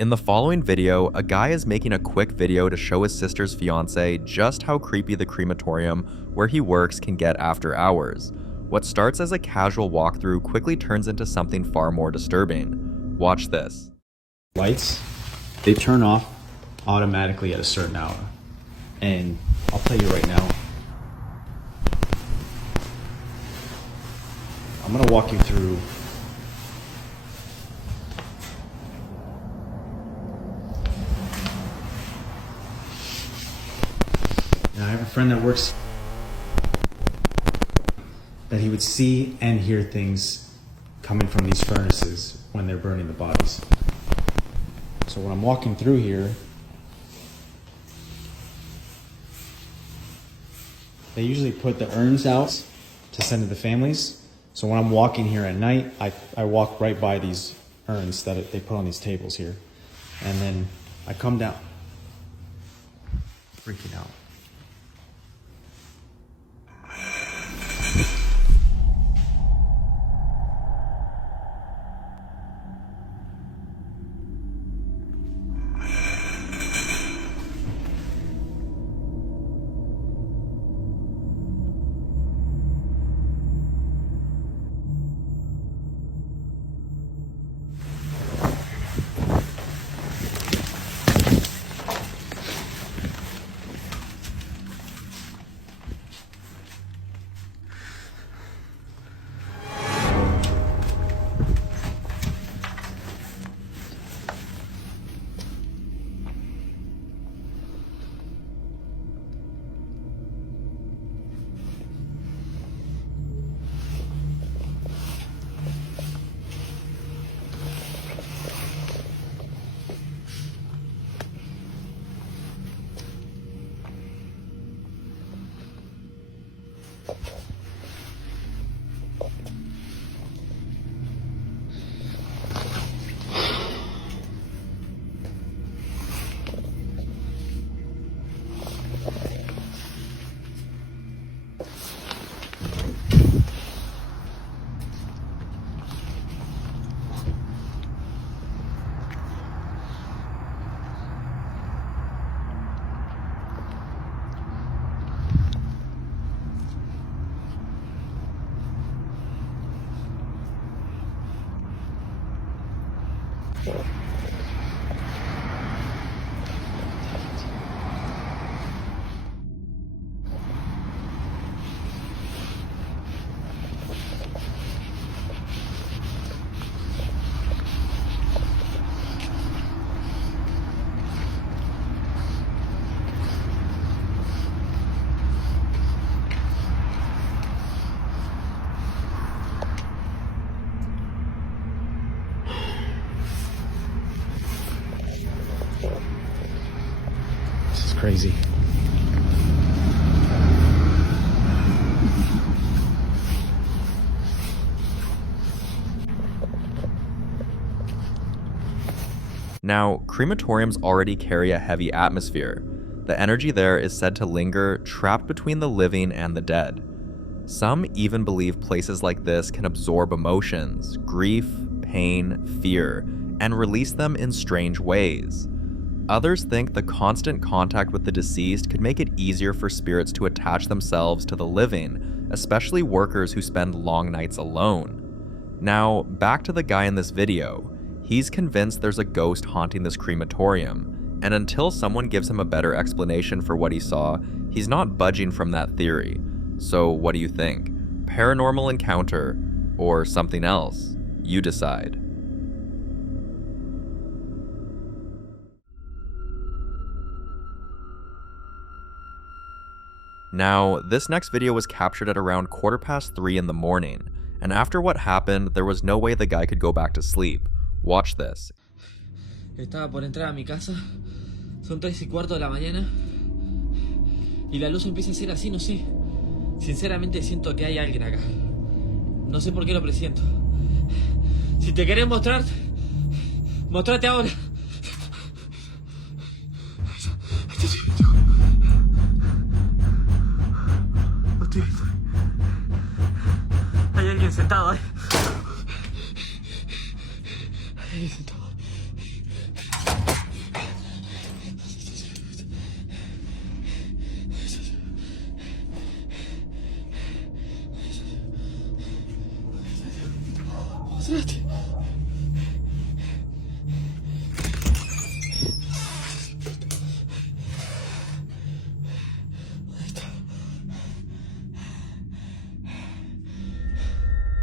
In the following video, a guy is making a quick video to show his sister's fiance just how creepy the crematorium where he works can get after hours. What starts as a casual walkthrough quickly turns into something far more disturbing. Watch this. Lights, they turn off automatically at a certain hour. And I'll tell you right now, I'm gonna walk you through now. I have a friend that works that he would see and hear things coming from these furnaces when they're burning the bodies. So when I'm walking through here, they usually put the urns out to send to the families. So when I'm walking here at night, I walk right by these urns that they put on these tables here. And then I come down, freaking out. Crazy. Now, crematoriums already carry a heavy atmosphere. The energy there is said to linger, trapped between the living and the dead. Some even believe places like this can absorb emotions, grief, pain, fear, and release them in strange ways. Others think the constant contact with the deceased could make it easier for spirits to attach themselves to the living, especially workers who spend long nights alone. Now, back to the guy in this video. He's convinced there's a ghost haunting this crematorium, and until someone gives him a better explanation for what he saw, he's not budging from that theory. So what do you think? Paranormal encounter, or something else? You decide. Now, this next video was captured at around 3:15 in the morning, and after what happened, there was no way the guy could go back to sleep. Watch this. Estaba por entrar a mi casa, son 3:15 de la mañana, y la luz empieza a ser así, no sé. Sinceramente siento que hay alguien acá. No sé por qué lo presiento. Si te querés mostrar, mostrate ahora. Hay alguien sentado ahí. Hay alguien sentado. Mostrate.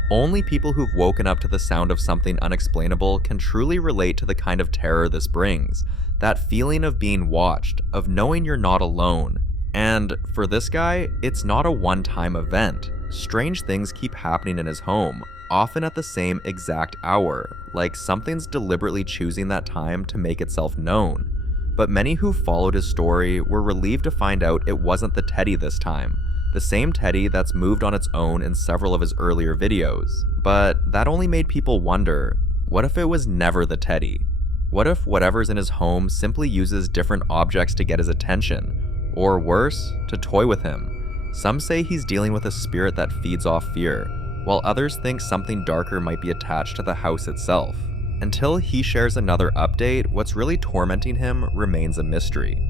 Only people who've woken up to the sound of something unexplainable can truly relate to the kind of terror this brings. That feeling of being watched, of knowing you're not alone. And for this guy, it's not a one-time event. Strange things keep happening in his home, often at the same exact hour, like something's deliberately choosing that time to make itself known. But many who followed his story were relieved to find out it wasn't the teddy this time. The same teddy that's moved on its own in several of his earlier videos. But that only made people wonder, what if it was never the teddy? What if whatever's in his home simply uses different objects to get his attention? Or worse, to toy with him? Some say he's dealing with a spirit that feeds off fear, while others think something darker might be attached to the house itself. Until he shares another update, what's really tormenting him remains a mystery.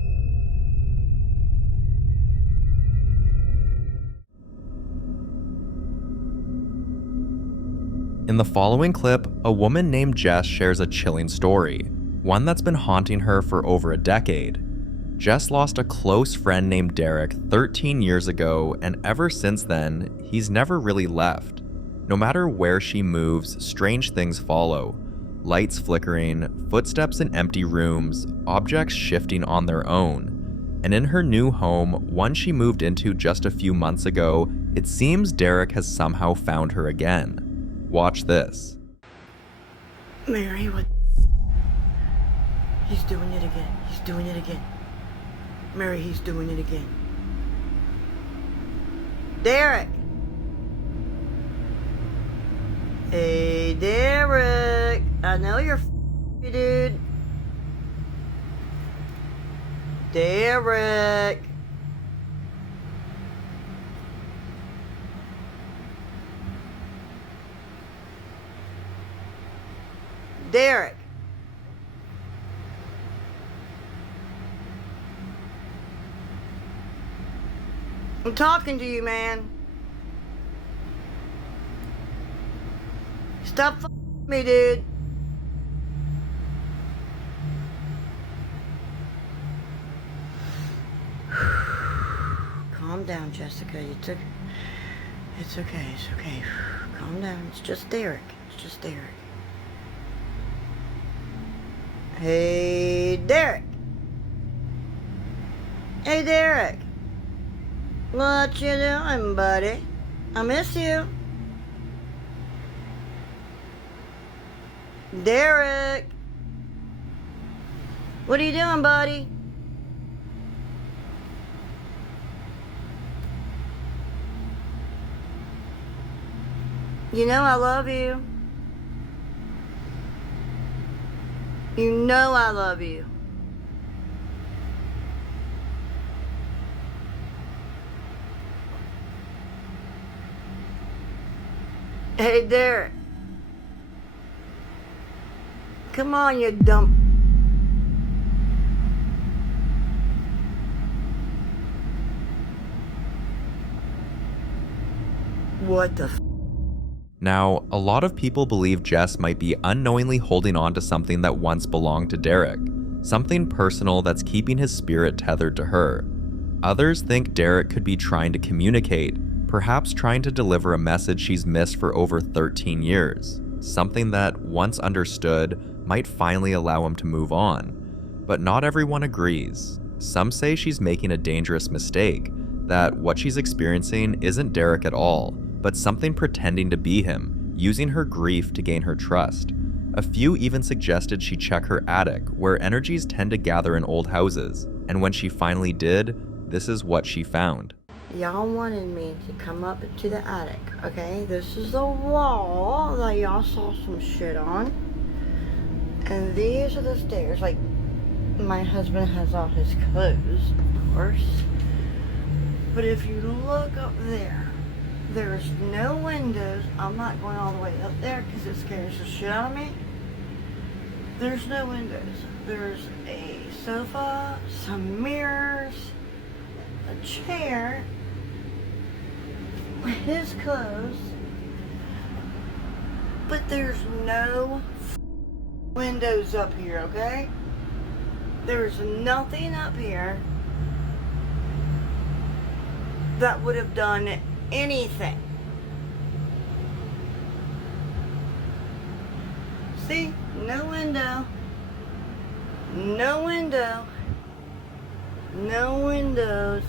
In the following clip, a woman named Jess shares a chilling story, one that's been haunting her for over a decade. Jess lost a close friend named Derek 13 years ago, and ever since then, he's never really left. No matter where she moves, strange things follow. Lights flickering, footsteps in empty rooms, objects shifting on their own. And in her new home, one she moved into just a few months ago, it seems Derek has somehow found her again. Watch this. Mary, what? He's doing it again. He's doing it again. Mary, he's doing it again. Derek! Hey, Derek! I know you're dude. Derek! Derek! I'm talking to you, man. Stop me, dude. Calm down, Jessica. It's okay. It's okay. Calm down. It's just Derek. It's just Derek. Hey, Derek. Hey, Derek. What you doing, buddy? I miss you. Derek. What are you doing, buddy? You know I love you. You know I love you. Hey, Derek. Come on, you dumb... What the f... Now, a lot of people believe Jess might be unknowingly holding on to something that once belonged to Derek, something personal that's keeping his spirit tethered to her. Others think Derek could be trying to communicate, perhaps trying to deliver a message she's missed for over 13 years, something that, once understood, might finally allow him to move on. But not everyone agrees. Some say she's making a dangerous mistake, that what she's experiencing isn't Derek at all, but something pretending to be him, using her grief to gain her trust. A few even suggested she check her attic, where energies tend to gather in old houses, and when she finally did, this is what she found. Y'all wanted me to come up into the attic, okay? This is the wall that y'all saw some shit on. And these are the stairs. Like, my husband has all his clothes, of course. But if you look up there, there's no windows. I'm not going all the way up there because it scares the shit out of me. There's no windows. There's a sofa, some mirrors, a chair, his clothes, But there's no windows up here, okay? There's nothing up here that would have done anything. See? No window. No window. No windows.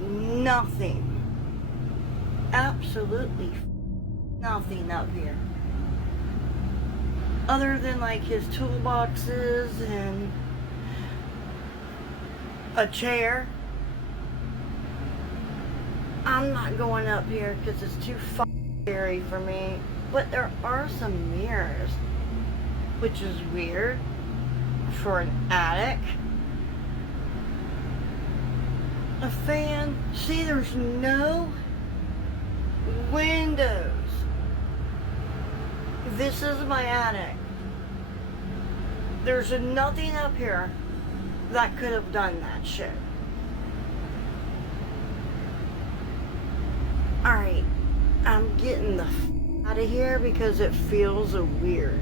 Nothing. Absolutely nothing up here. Other than like his toolboxes and a chair. I'm not going up here because it's too scary for me. But there are some mirrors, which is weird for an attic. A fan. See, there's no windows. This is my attic. There's nothing up here that could have done that shit. Alright, I'm getting the out of here because it feels weird.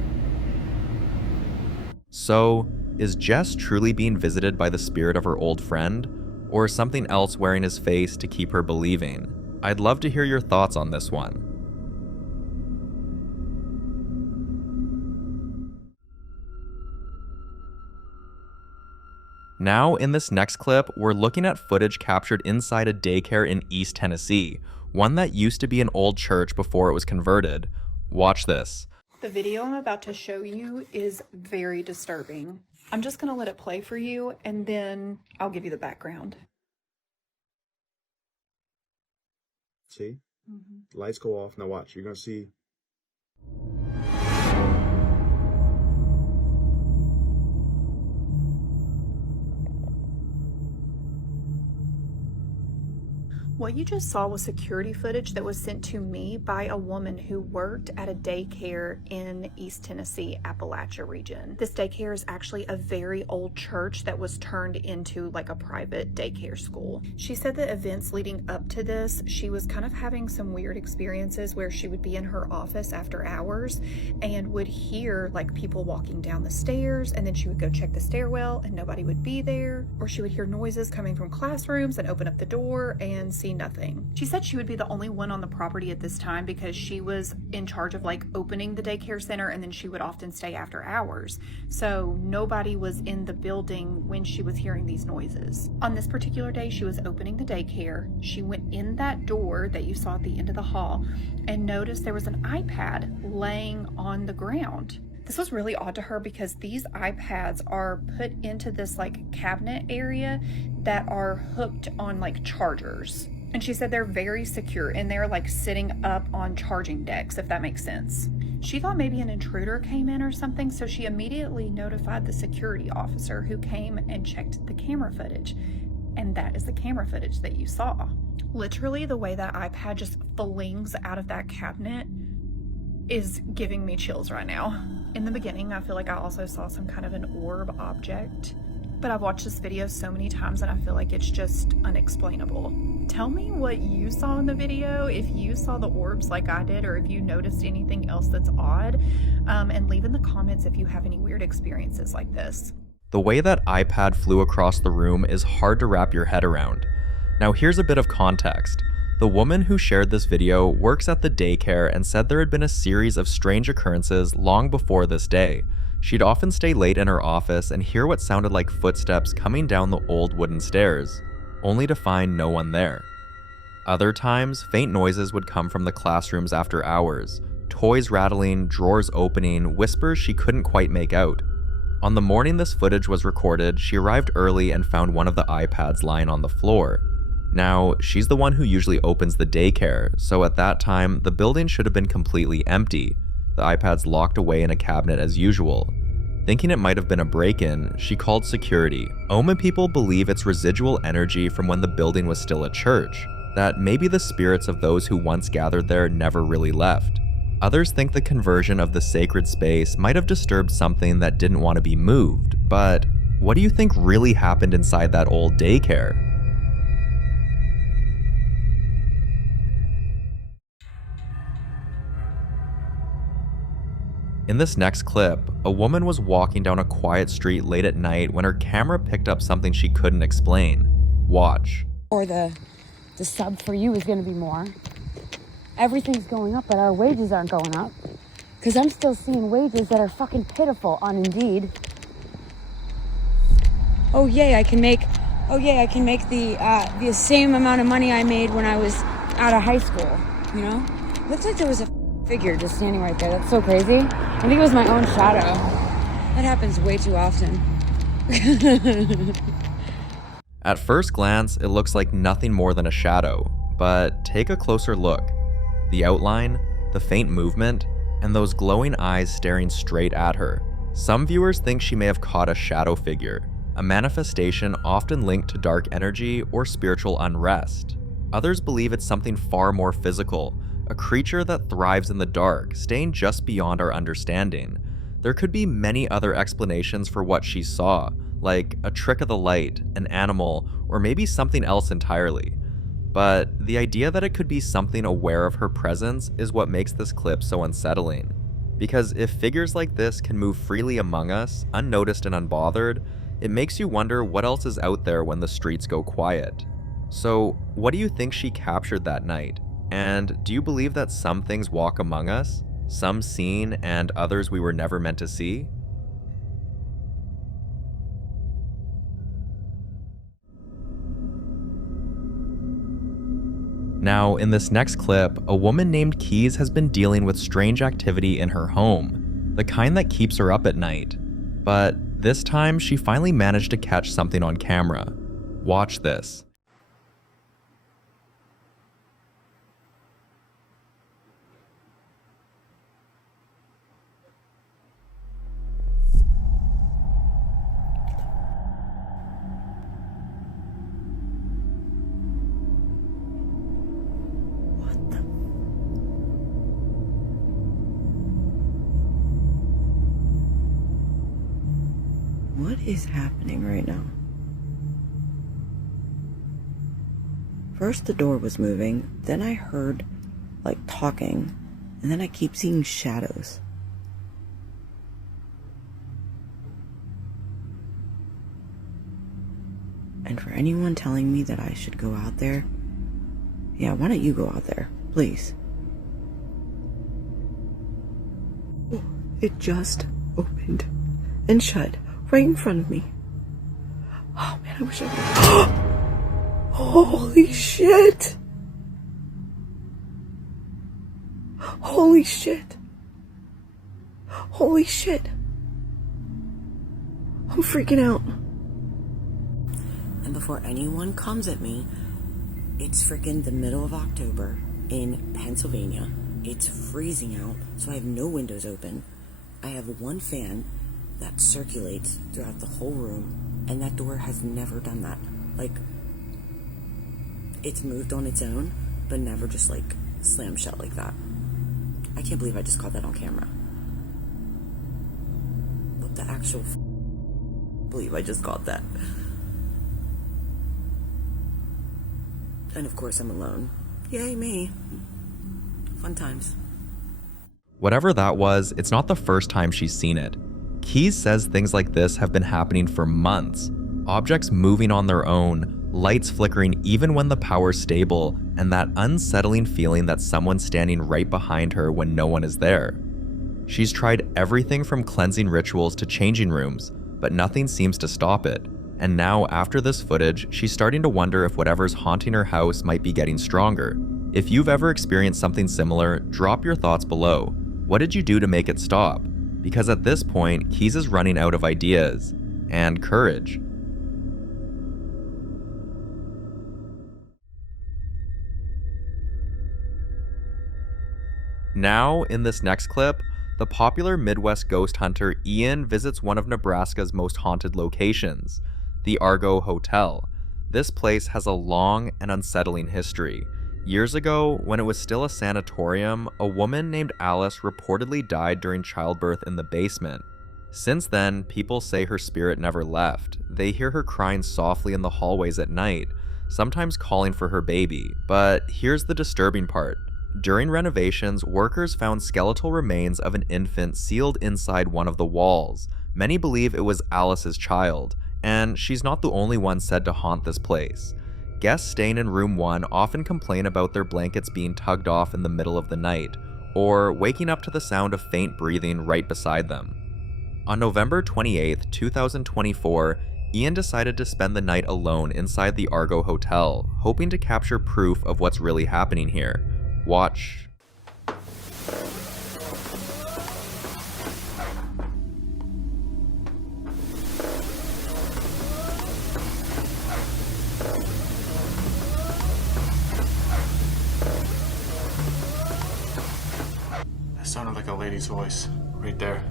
So, is Jess truly being visited by the spirit of her old friend, or something else wearing his face to keep her believing? I'd love to hear your thoughts on this one. Now, in this next clip, we're looking at footage captured inside a daycare in East Tennessee, one that used to be an old church before it was converted. Watch this. The video I'm about to show you is very disturbing. I'm just gonna let it play for you and then I'll give you the background. See? Lights go off. Now watch. You're going to see. What you just saw was security footage that was sent to me by a woman who worked at a daycare in East Tennessee, Appalachia region. This daycare is actually a very old church that was turned into like a private daycare school. She said that events leading up to this, she was kind of having some weird experiences where she would be in her office after hours and would hear like people walking down the stairs, and then she would go check the stairwell and nobody would be there, or she would hear noises coming from classrooms and open up the door and see nothing. She said she would be the only one on the property at this time because she was in charge of like opening the daycare center, and then she would often stay after hours. So nobody was in the building when she was hearing these noises. On this particular day, she was opening the daycare. She went in that door that you saw at the end of the hall and noticed there was an iPad laying on the ground. This was really odd to her because these iPads are put into this like cabinet area that are hooked on like chargers. And she said they're very secure and they're like sitting up on charging decks, if that makes sense. She thought maybe an intruder came in or something, so she immediately notified the security officer who came and checked the camera footage. And that is the camera footage that you saw. Literally, the way that iPad just flings out of that cabinet is giving me chills right now. In the beginning, I feel like I also saw some kind of an orb object, but I've watched this video so many times and I feel like it's just unexplainable. Tell me what you saw in the video, if you saw the orbs like I did, or if you noticed anything else that's odd, and leave in the comments if you have any weird experiences like this. The way that iPad flew across the room is hard to wrap your head around. Now here's a bit of context. The woman who shared this video works at the daycare and said there had been a series of strange occurrences long before this day. She'd often stay late in her office and hear what sounded like footsteps coming down the old wooden stairs, only to find no one there. Other times, faint noises would come from the classrooms after hours, toys rattling, drawers opening, whispers she couldn't quite make out. On the morning this footage was recorded, she arrived early and found one of the iPads lying on the floor. Now, she's the one who usually opens the daycare, so at that time, the building should have been completely empty, the iPads locked away in a cabinet as usual. Thinking it might have been a break-in, she called security. Omen people believe it's residual energy from when the building was still a church, that maybe the spirits of those who once gathered there never really left. Others think the conversion of the sacred space might have disturbed something that didn't want to be moved, but what do you think really happened inside that old daycare? In this next clip, a woman was walking down a quiet street late at night when her camera picked up something she couldn't explain. Watch. Or the sub for you is going to be more. Everything's going up, but our wages aren't going up. Because I'm still seeing wages that are fucking pitiful on Indeed. Oh yay, I can make the same amount of money I made when I was out of high school, you know? Looks like there was a figure just standing right there. That's so crazy. I think it was my own shadow. That happens way too often. At first glance, it looks like nothing more than a shadow, but take a closer look. The outline, the faint movement, and those glowing eyes staring straight at her. Some viewers think she may have caught a shadow figure, a manifestation often linked to dark energy or spiritual unrest. Others believe it's something far more physical, a creature that thrives in the dark, staying just beyond our understanding. There could be many other explanations for what she saw, like a trick of the light, an animal, or maybe something else entirely. But the idea that it could be something aware of her presence is what makes this clip so unsettling. Because if figures like this can move freely among us, unnoticed and unbothered, it makes you wonder what else is out there when the streets go quiet. So, what do you think she captured that night? And do you believe that some things walk among us? Some seen and others we were never meant to see? Now, in this next clip, a woman named Keys has been dealing with strange activity in her home, the kind that keeps her up at night. But this time, she finally managed to catch something on camera. Watch this. What is happening right now? First the door was moving, then I heard like talking, and then I keep seeing shadows. And for anyone telling me that I should go out there, yeah, why don't you go out there, please? Oh, it just opened and shut right in front of me. Oh man, I wish I could. Holy shit! Holy shit! Holy shit! I'm freaking out. And before anyone comes at me, it's freaking the middle of October in Pennsylvania. It's freezing out, so I have no windows open. I have one fan that circulates throughout the whole room, and that door has never done that. Like, it's moved on its own, but never just like slammed shut like that. I can't believe I just caught that on camera. What the actual believe I just caught that. And of course I'm alone. Yay me. Fun times. Whatever that was, it's not the first time she's seen it. Keys says things like this have been happening for months. Objects moving on their own, lights flickering even when the power's stable, and that unsettling feeling that someone's standing right behind her when no one is there. She's tried everything from cleansing rituals to changing rooms, but nothing seems to stop it. And now, after this footage, she's starting to wonder if whatever's haunting her house might be getting stronger. If you've ever experienced something similar, drop your thoughts below. What did you do to make it stop? Because at this point, Keys is running out of ideas and courage. Now, in this next clip, the popular Midwest ghost hunter Ian visits one of Nebraska's most haunted locations, the Argo Hotel. This place has a long and unsettling history. Years ago, when it was still a sanatorium, a woman named Alice reportedly died during childbirth in the basement. Since then, people say her spirit never left. They hear her crying softly in the hallways at night, sometimes calling for her baby. But here's the disturbing part. During renovations, workers found skeletal remains of an infant sealed inside one of the walls. Many believe it was Alice's child, and she's not the only one said to haunt this place. Guests staying in room 1 often complain about their blankets being tugged off in the middle of the night, or waking up to the sound of faint breathing right beside them. On November 28, 2024, Ian decided to spend the night alone inside the Argo Hotel, hoping to capture proof of what's really happening here. Watch. That sounded like a lady's voice, right there.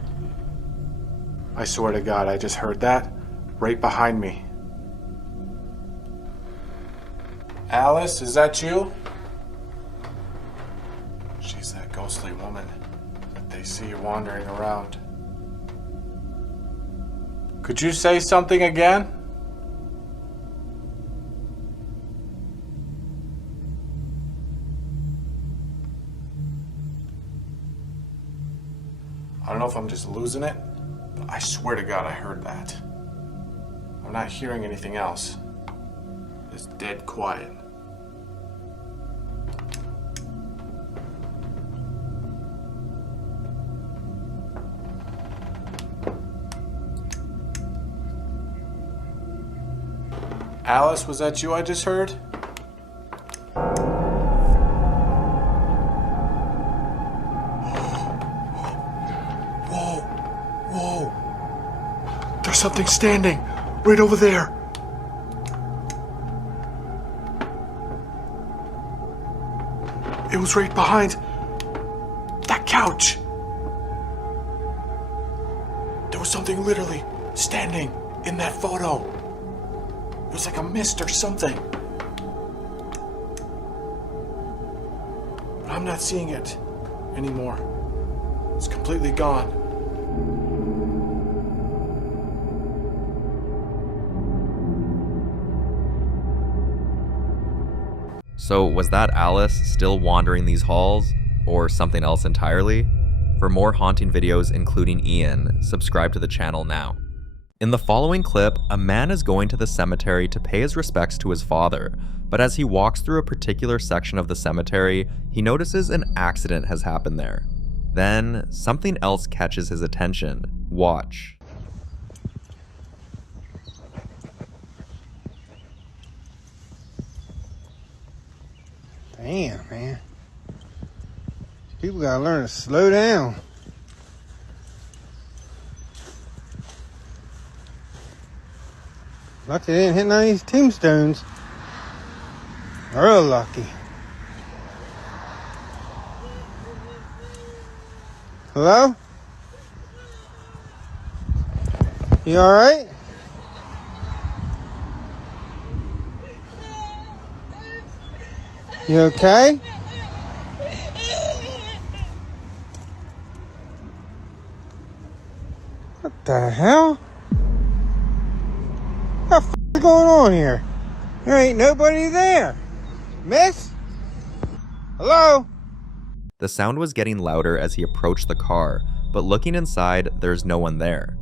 I swear to God, I just heard that right behind me. Alice, is that you? She's that ghostly woman that they see wandering around. Could you say something again? I don't know if I'm just losing it, but I swear to God I heard that. I'm not hearing anything else. It's dead quiet. Alice, was that you I just heard? Whoa. There's something standing right over there. It was right behind that couch. There was something literally standing in that photo. It was like a mist or something. But I'm not seeing it anymore. It's completely gone. So was that Alice still wandering these halls, or something else entirely? For more haunting videos including Ian, subscribe to the channel now. In the following clip, a man is going to the cemetery to pay his respects to his father, but as he walks through a particular section of the cemetery, he notices an accident has happened there. Then, something else catches his attention. Watch. Damn, man. People gotta learn to slow down. Lucky they didn't hit none of these tombstones. Real lucky. Hello? You alright? You okay? What the hell? What the f is going on here? There ain't nobody there. Miss? Hello? The sound was getting louder as he approached the car, but looking inside, there's no one there.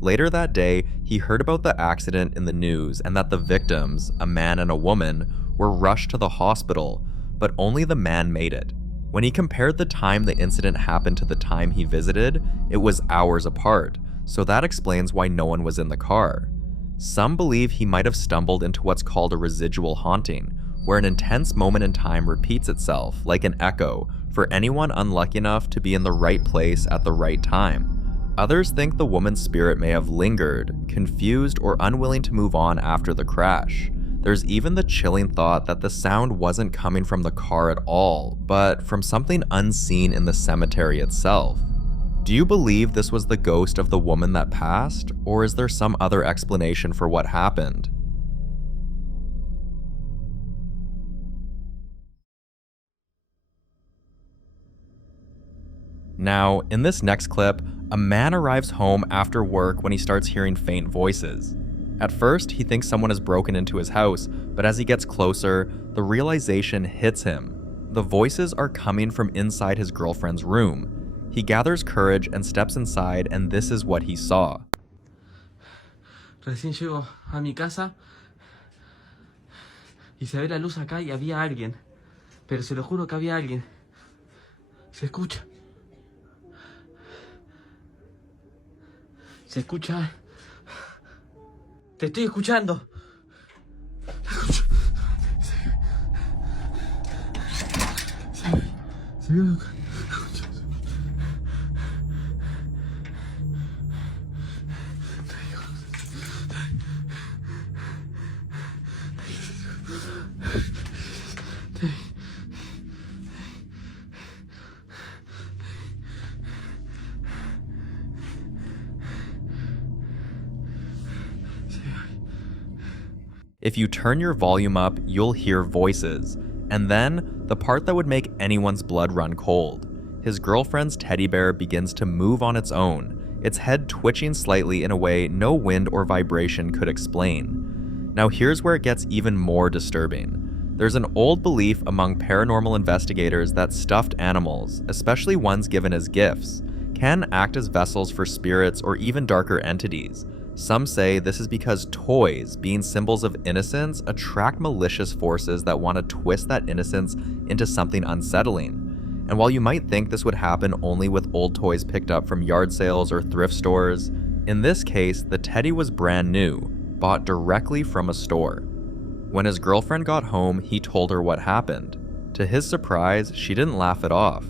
Later that day, he heard about the accident in the news and that the victims, a man and a woman, were rushed to the hospital, but only the man made it. When he compared the time the incident happened to the time he visited, it was hours apart, so that explains why no one was in the car. Some believe he might have stumbled into what's called a residual haunting, where an intense moment in time repeats itself, like an echo, for anyone unlucky enough to be in the right place at the right time. Others think the woman's spirit may have lingered, confused, or unwilling to move on after the crash. There's even the chilling thought that the sound wasn't coming from the car at all, but from something unseen in the cemetery itself. Do you believe this was the ghost of the woman that passed, or is there some other explanation for what happened? Now, in this next clip, a man arrives home after work when he starts hearing faint voices. At first, he thinks someone has broken into his house, but as he gets closer, the realization hits him. The voices are coming from inside his girlfriend's room. He gathers courage and steps inside, and this is what he saw. Recién llego a mi casa y se ve la luz acá y había alguien. Pero se lo juro que había alguien. Se escucha. Se escucha. Te estoy escuchando. Se vio acá. If you turn your volume up, you'll hear voices. And then, the part that would make anyone's blood run cold. His girlfriend's teddy bear begins to move on its own, its head twitching slightly in a way no wind or vibration could explain. Now here's where it gets even more disturbing. There's an old belief among paranormal investigators that stuffed animals, especially ones given as gifts, can act as vessels for spirits or even darker entities. Some say this is because toys, being symbols of innocence, attract malicious forces that want to twist that innocence into something unsettling. And while you might think this would happen only with old toys picked up from yard sales or thrift stores, in this case, the teddy was brand new, bought directly from a store. When his girlfriend got home, he told her what happened. To his surprise, she didn't laugh it off.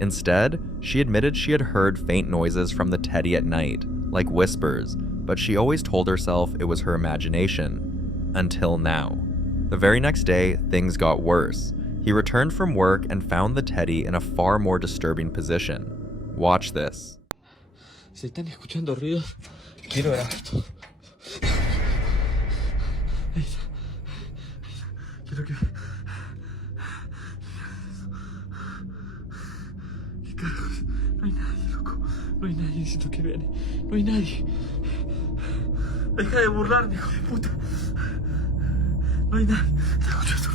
Instead, she admitted she had heard faint noises from the teddy at night, like whispers, but she always told herself it was her imagination. Until now. The very next day, things got worse. He returned from work and found the teddy in a far more disturbing position. Watch this. Se están escuchando ruidos. Quiero grabar esto. Ahí está. Quiero que... ¿Qué carajos? No hay nadie, loco. No hay nadie, necesito que vean. No hay nadie. Deja de burlarme, hijo de puta. No hay nadie. Te escucho esto.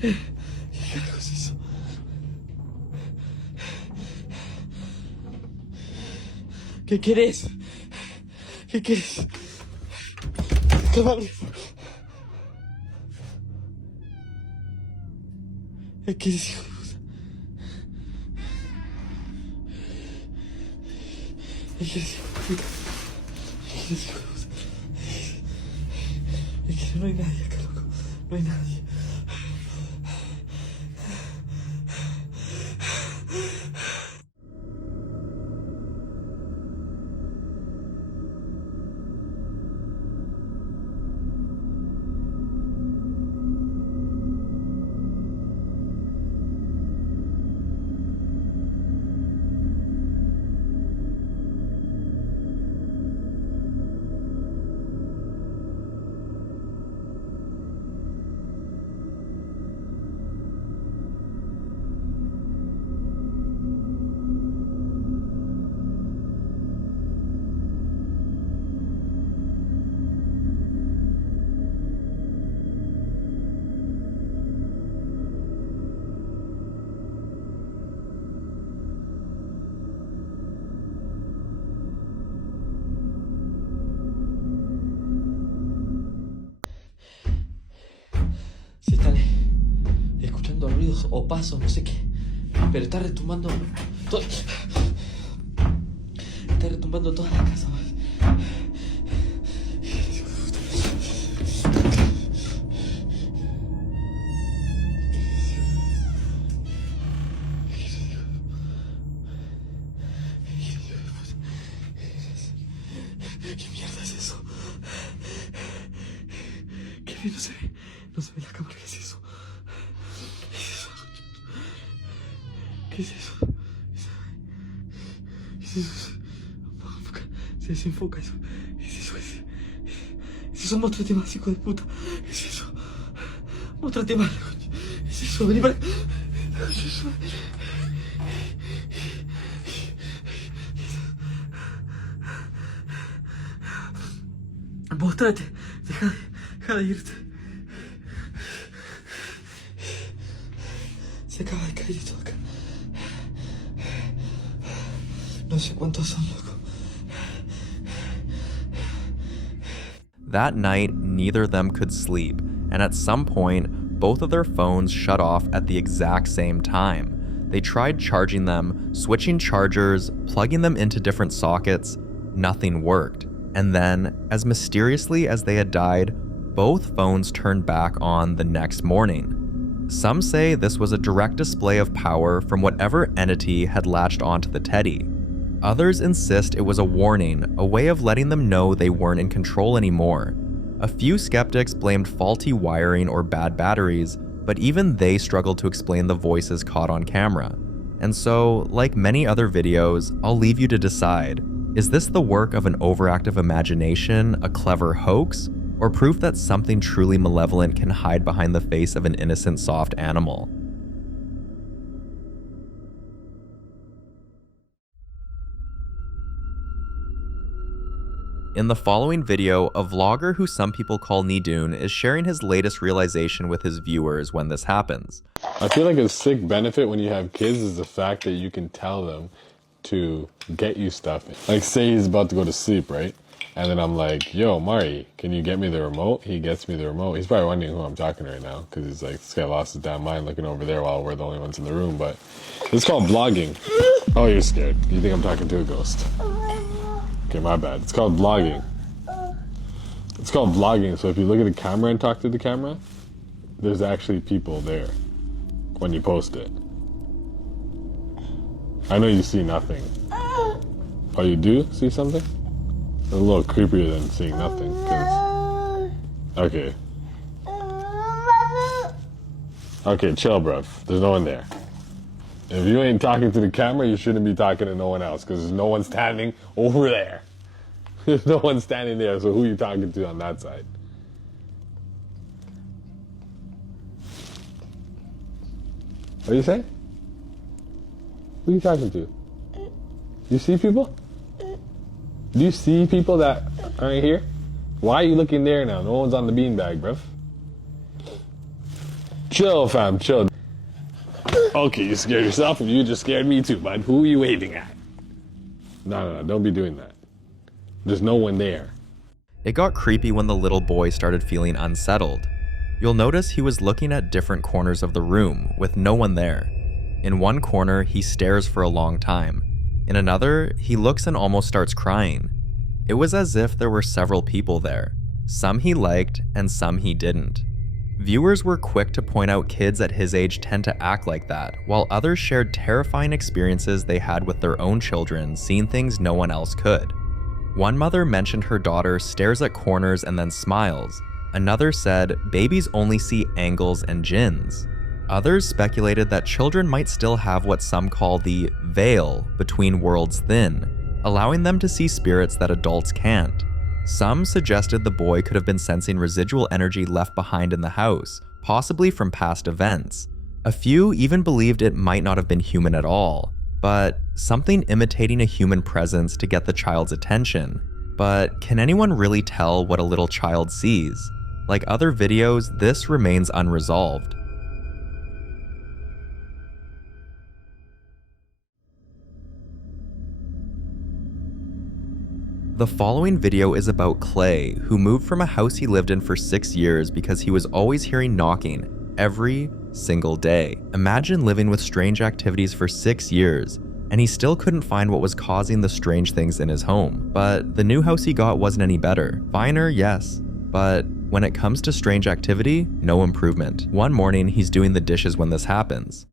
¿Qué carajo es eso? ¿Qué querés? ¿Qué querés? Cabrón. ¿Qué querés, hijo de puta? ¿Qué querés, hijo de puta? ¿Qué querés, hijo de puta? Es que no hay nadie acá, loco. No hay nadie. Se están escuchando ruidos o pasos, no sé qué. Pero está retumbando todo. Está retumbando toda la casa. ¿Qué mierda es eso? ¿Qué bien no se ve? No se ve la cámara, ¿qué es eso? ¿Qué es eso? ¿Qué es eso? ¿Qué es eso? Se desenfoca eso. ¿Qué es eso? ¿Es eso? Móstrate más, hijo de puta. ¿Qué es eso? Móstrate más, coño. ¿Qué es eso? Vení para... ¿Qué es eso? Móstrate. Deja de irte. Se acaba de caer todo acá. No sé cuántos son, loco. That night, neither of them could sleep, and at some point, both of their phones shut off at the exact same time. They tried charging them, switching chargers, plugging them into different sockets. Nothing worked. And then, as mysteriously as they had died, both phones turned back on the next morning. Some say this was a direct display of power from whatever entity had latched onto the teddy. Others insist it was a warning, a way of letting them know they weren't in control anymore. A few skeptics blamed faulty wiring or bad batteries, but even they struggled to explain the voices caught on camera. And so, like many other videos, I'll leave you to decide. Is this the work of an overactive imagination, a clever hoax, or proof that something truly malevolent can hide behind the face of an innocent soft animal? In the following video, a vlogger who some people call Nidun is sharing his latest realization with his viewers when this happens. I feel like a sick benefit when you have kids is the fact that you can tell them to get you stuff. Like say he's about to go to sleep, right? And then I'm like, yo, Mari, can you get me the remote? He gets me the remote. He's probably wondering who I'm talking to right now because he's like, this guy lost his damn mind looking over there while we're the only ones in the room. But it's called vlogging. Oh, you're scared. You think I'm talking to a ghost. Okay, my bad. It's called vlogging. It's called vlogging. So if you look at the camera and talk to the camera, there's actually people there when you post it. I know you see nothing. Oh, you do see something? It's a little creepier than seeing nothing. Okay. Okay, chill, bruv. There's no one there. If you ain't talking to the camera, you shouldn't be talking to no one else because there's no one standing over there. There's no one standing there, so who are you talking to on that side? What do you say? Who are you talking to? You see people? Do you see people that aren't here? Why are you looking there now? No one's on the beanbag, bruv. Chill, fam, chill. Okay, you scared yourself and you just scared me too, bud. Who are you waving at? No, don't be doing that. There's no one there. It got creepy when the little boy started feeling unsettled. You'll notice he was looking at different corners of the room with no one there. In one corner, he stares for a long time. In another, he looks and almost starts crying. It was as if there were several people there. Some he liked and some he didn't. Viewers were quick to point out kids at his age tend to act like that, while others shared terrifying experiences they had with their own children, seeing things no one else could. One mother mentioned her daughter stares at corners and then smiles. Another said babies only see angles and jinns. Others speculated that children might still have what some call the veil between worlds thin, allowing them to see spirits that adults can't. Some suggested the boy could have been sensing residual energy left behind in the house, possibly from past events. A few even believed it might not have been human at all, but something imitating a human presence to get the child's attention. But can anyone really tell what a little child sees? Like other videos, this remains unresolved. The following video is about Clay, who moved from a house he lived in for 6 years because he was always hearing knocking every single day. Imagine living with strange activities for 6 years, and he still couldn't find what was causing the strange things in his home. But the new house he got wasn't any better. Finer, yes, but when it comes to strange activity, no improvement. One morning, he's doing the dishes when this happens.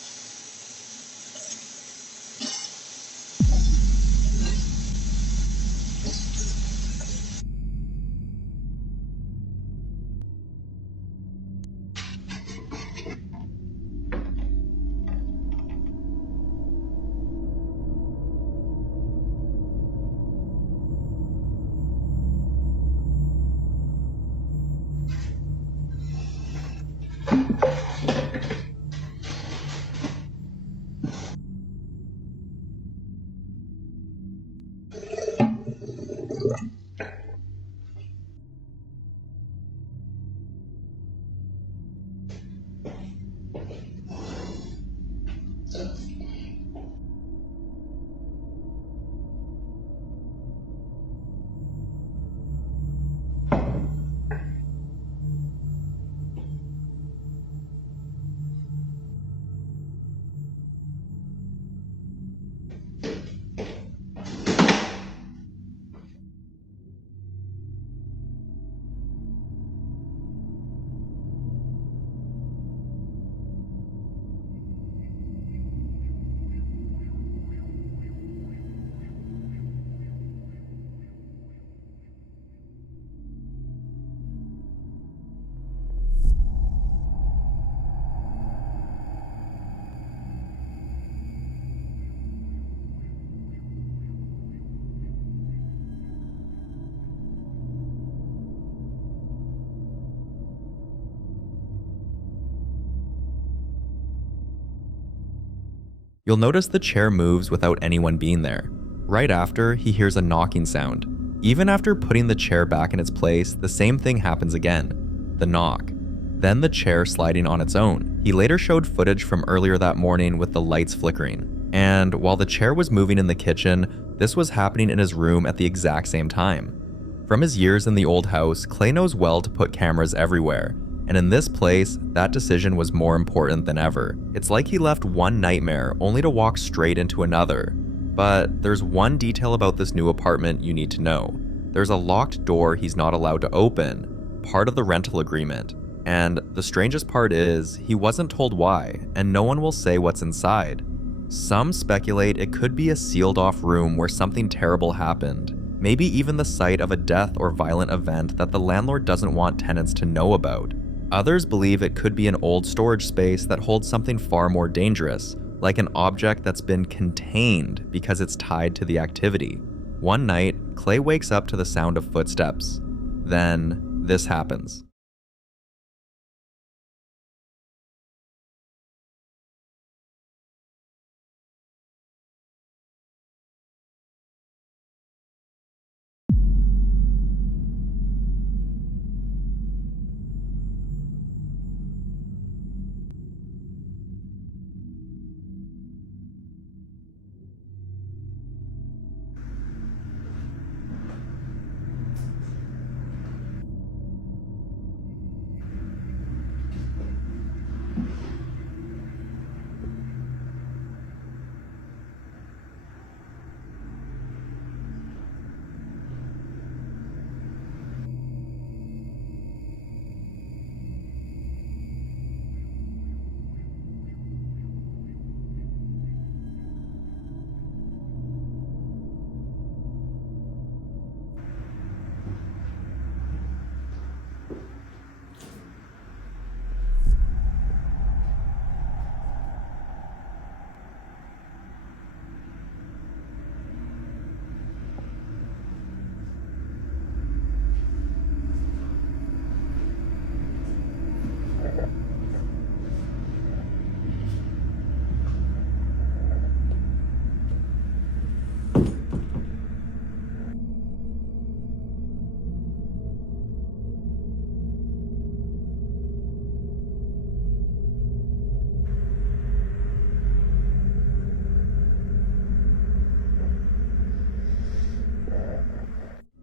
You'll notice the chair moves without anyone being there. Right after, he hears a knocking sound. Even after putting the chair back in its place, the same thing happens again. The knock. Then the chair sliding on its own. He later showed footage from earlier that morning with the lights flickering. And while the chair was moving in the kitchen, this was happening in his room at the exact same time. From his years in the old house, Clay knows well to put cameras everywhere. And in this place, that decision was more important than ever. It's like he left one nightmare only to walk straight into another. But there's one detail about this new apartment you need to know. There's a locked door he's not allowed to open, part of the rental agreement. And the strangest part is, he wasn't told why, and no one will say what's inside. Some speculate it could be a sealed off room where something terrible happened. Maybe even the site of a death or violent event that the landlord doesn't want tenants to know about. Others believe it could be an old storage space that holds something far more dangerous, like an object that's been contained because it's tied to the activity. One night, Clay wakes up to the sound of footsteps. Then, this happens.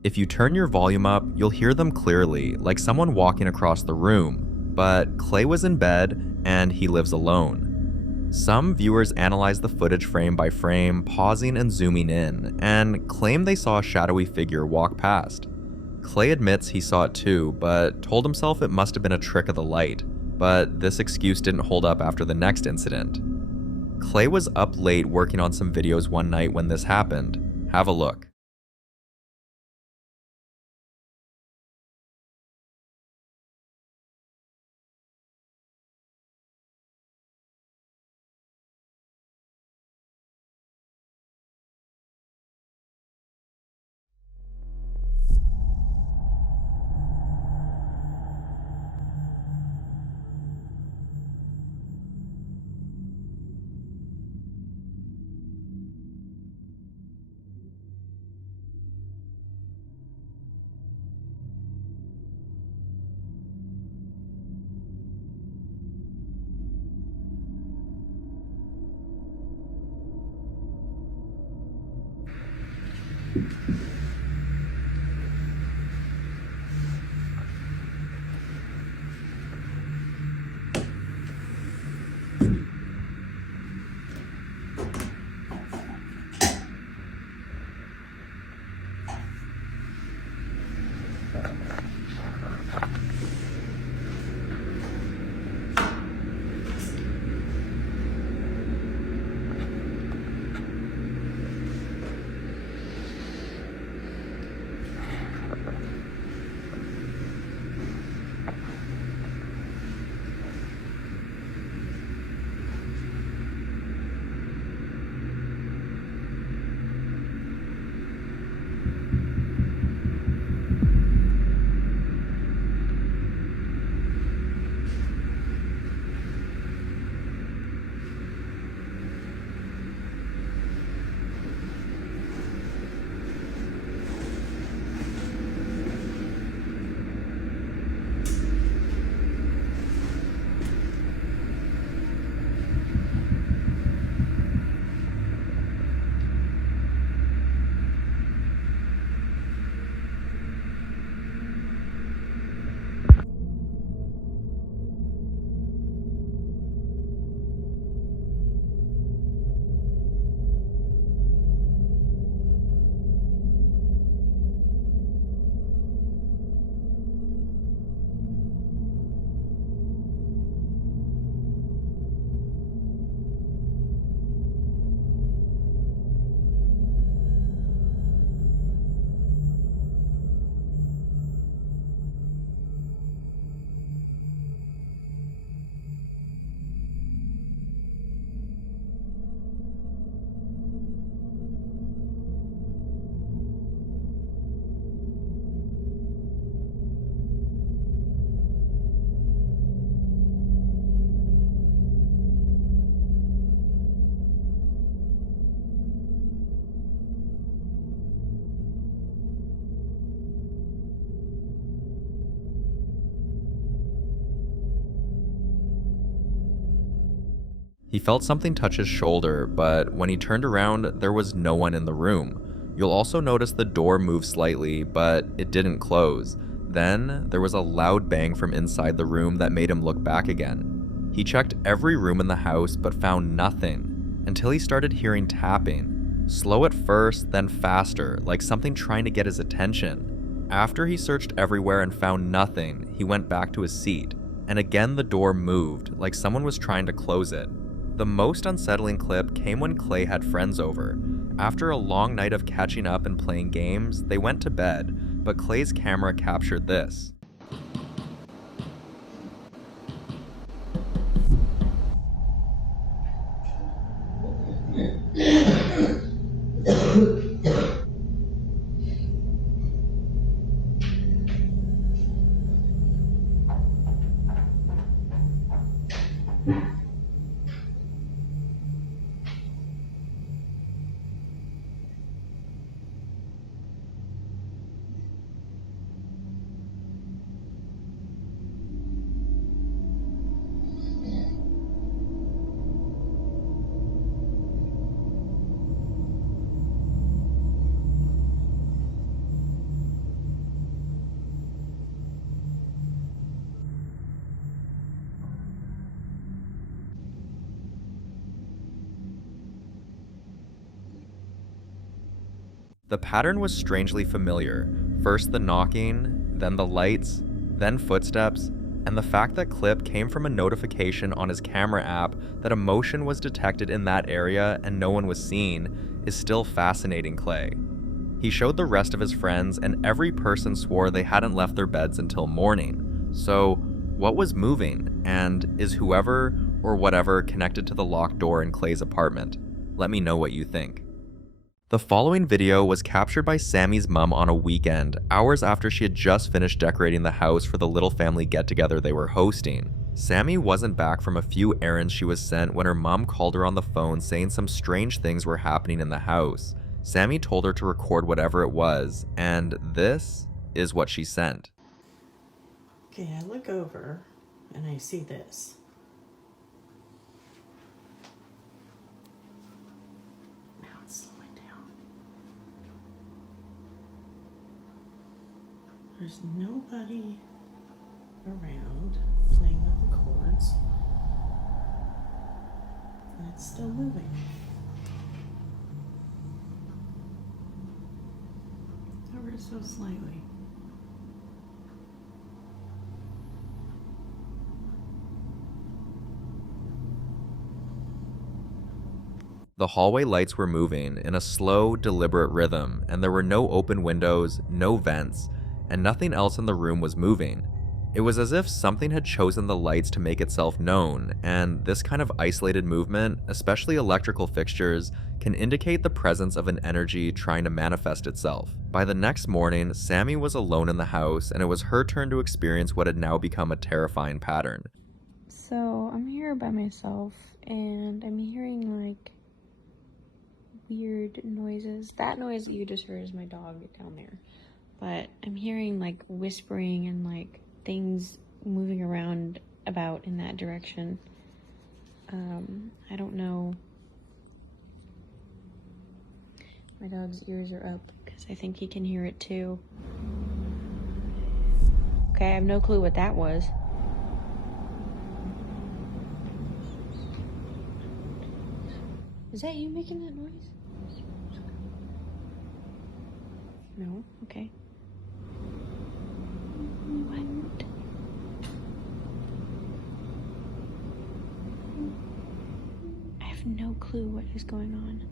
If you turn your volume up, you'll hear them clearly, like someone walking across the room. But Clay was in bed, and he lives alone. Some viewers analyze the footage frame by frame, pausing and zooming in, and claim they saw a shadowy figure walk past. Clay admits he saw it too, but told himself it must have been a trick of the light. But this excuse didn't hold up after the next incident. Clay was up late working on some videos one night when this happened. Have a look. He felt something touch his shoulder, but when he turned around, there was no one in the room. You'll also notice the door moved slightly, but it didn't close. Then, there was a loud bang from inside the room that made him look back again. He checked every room in the house, but found nothing, until he started hearing tapping. Slow at first, then faster, like something trying to get his attention. After he searched everywhere and found nothing, he went back to his seat. And again the door moved, like someone was trying to close it. The most unsettling clip came when Clay had friends over. After a long night of catching up and playing games, they went to bed, but Clay's camera captured this. The pattern was strangely familiar. First the knocking, then the lights, then footsteps, and the fact that clip came from a notification on his camera app that a motion was detected in that area and no one was seen is still fascinating Clay. He showed the rest of his friends and every person swore they hadn't left their beds until morning. So what was moving, and is whoever or whatever connected to the locked door in Clay's apartment? Let me know what you think. The following video was captured by Sammy's mom on a weekend, hours after she had just finished decorating the house for the little family get-together they were hosting. Sammy wasn't back from a few errands she was sent when her mom called her on the phone saying some strange things were happening in the house. Sammy told her to record whatever it was, and this is what she sent. Okay, I look over and I see this. There's nobody around playing with the chords. And it's still moving. Ever so slightly. The hallway lights were moving in a slow, deliberate rhythm, and there were no open windows, no vents, and nothing else in the room was moving. It was as if something had chosen the lights to make itself known, and this kind of isolated movement, especially electrical fixtures, can indicate the presence of an energy trying to manifest itself. By the next morning, Sammy was alone in the house, and it was her turn to experience what had now become a terrifying pattern. So I'm here by myself, and I'm hearing like weird noises. That noise that you just heard is my dog down there. But I'm hearing like whispering and like things moving around about in that direction. I don't know. My dog's ears are up because I think he can hear it too. Okay, I have no clue what that was. Is that you making that noise? No? Okay. What? I have no clue what is going on.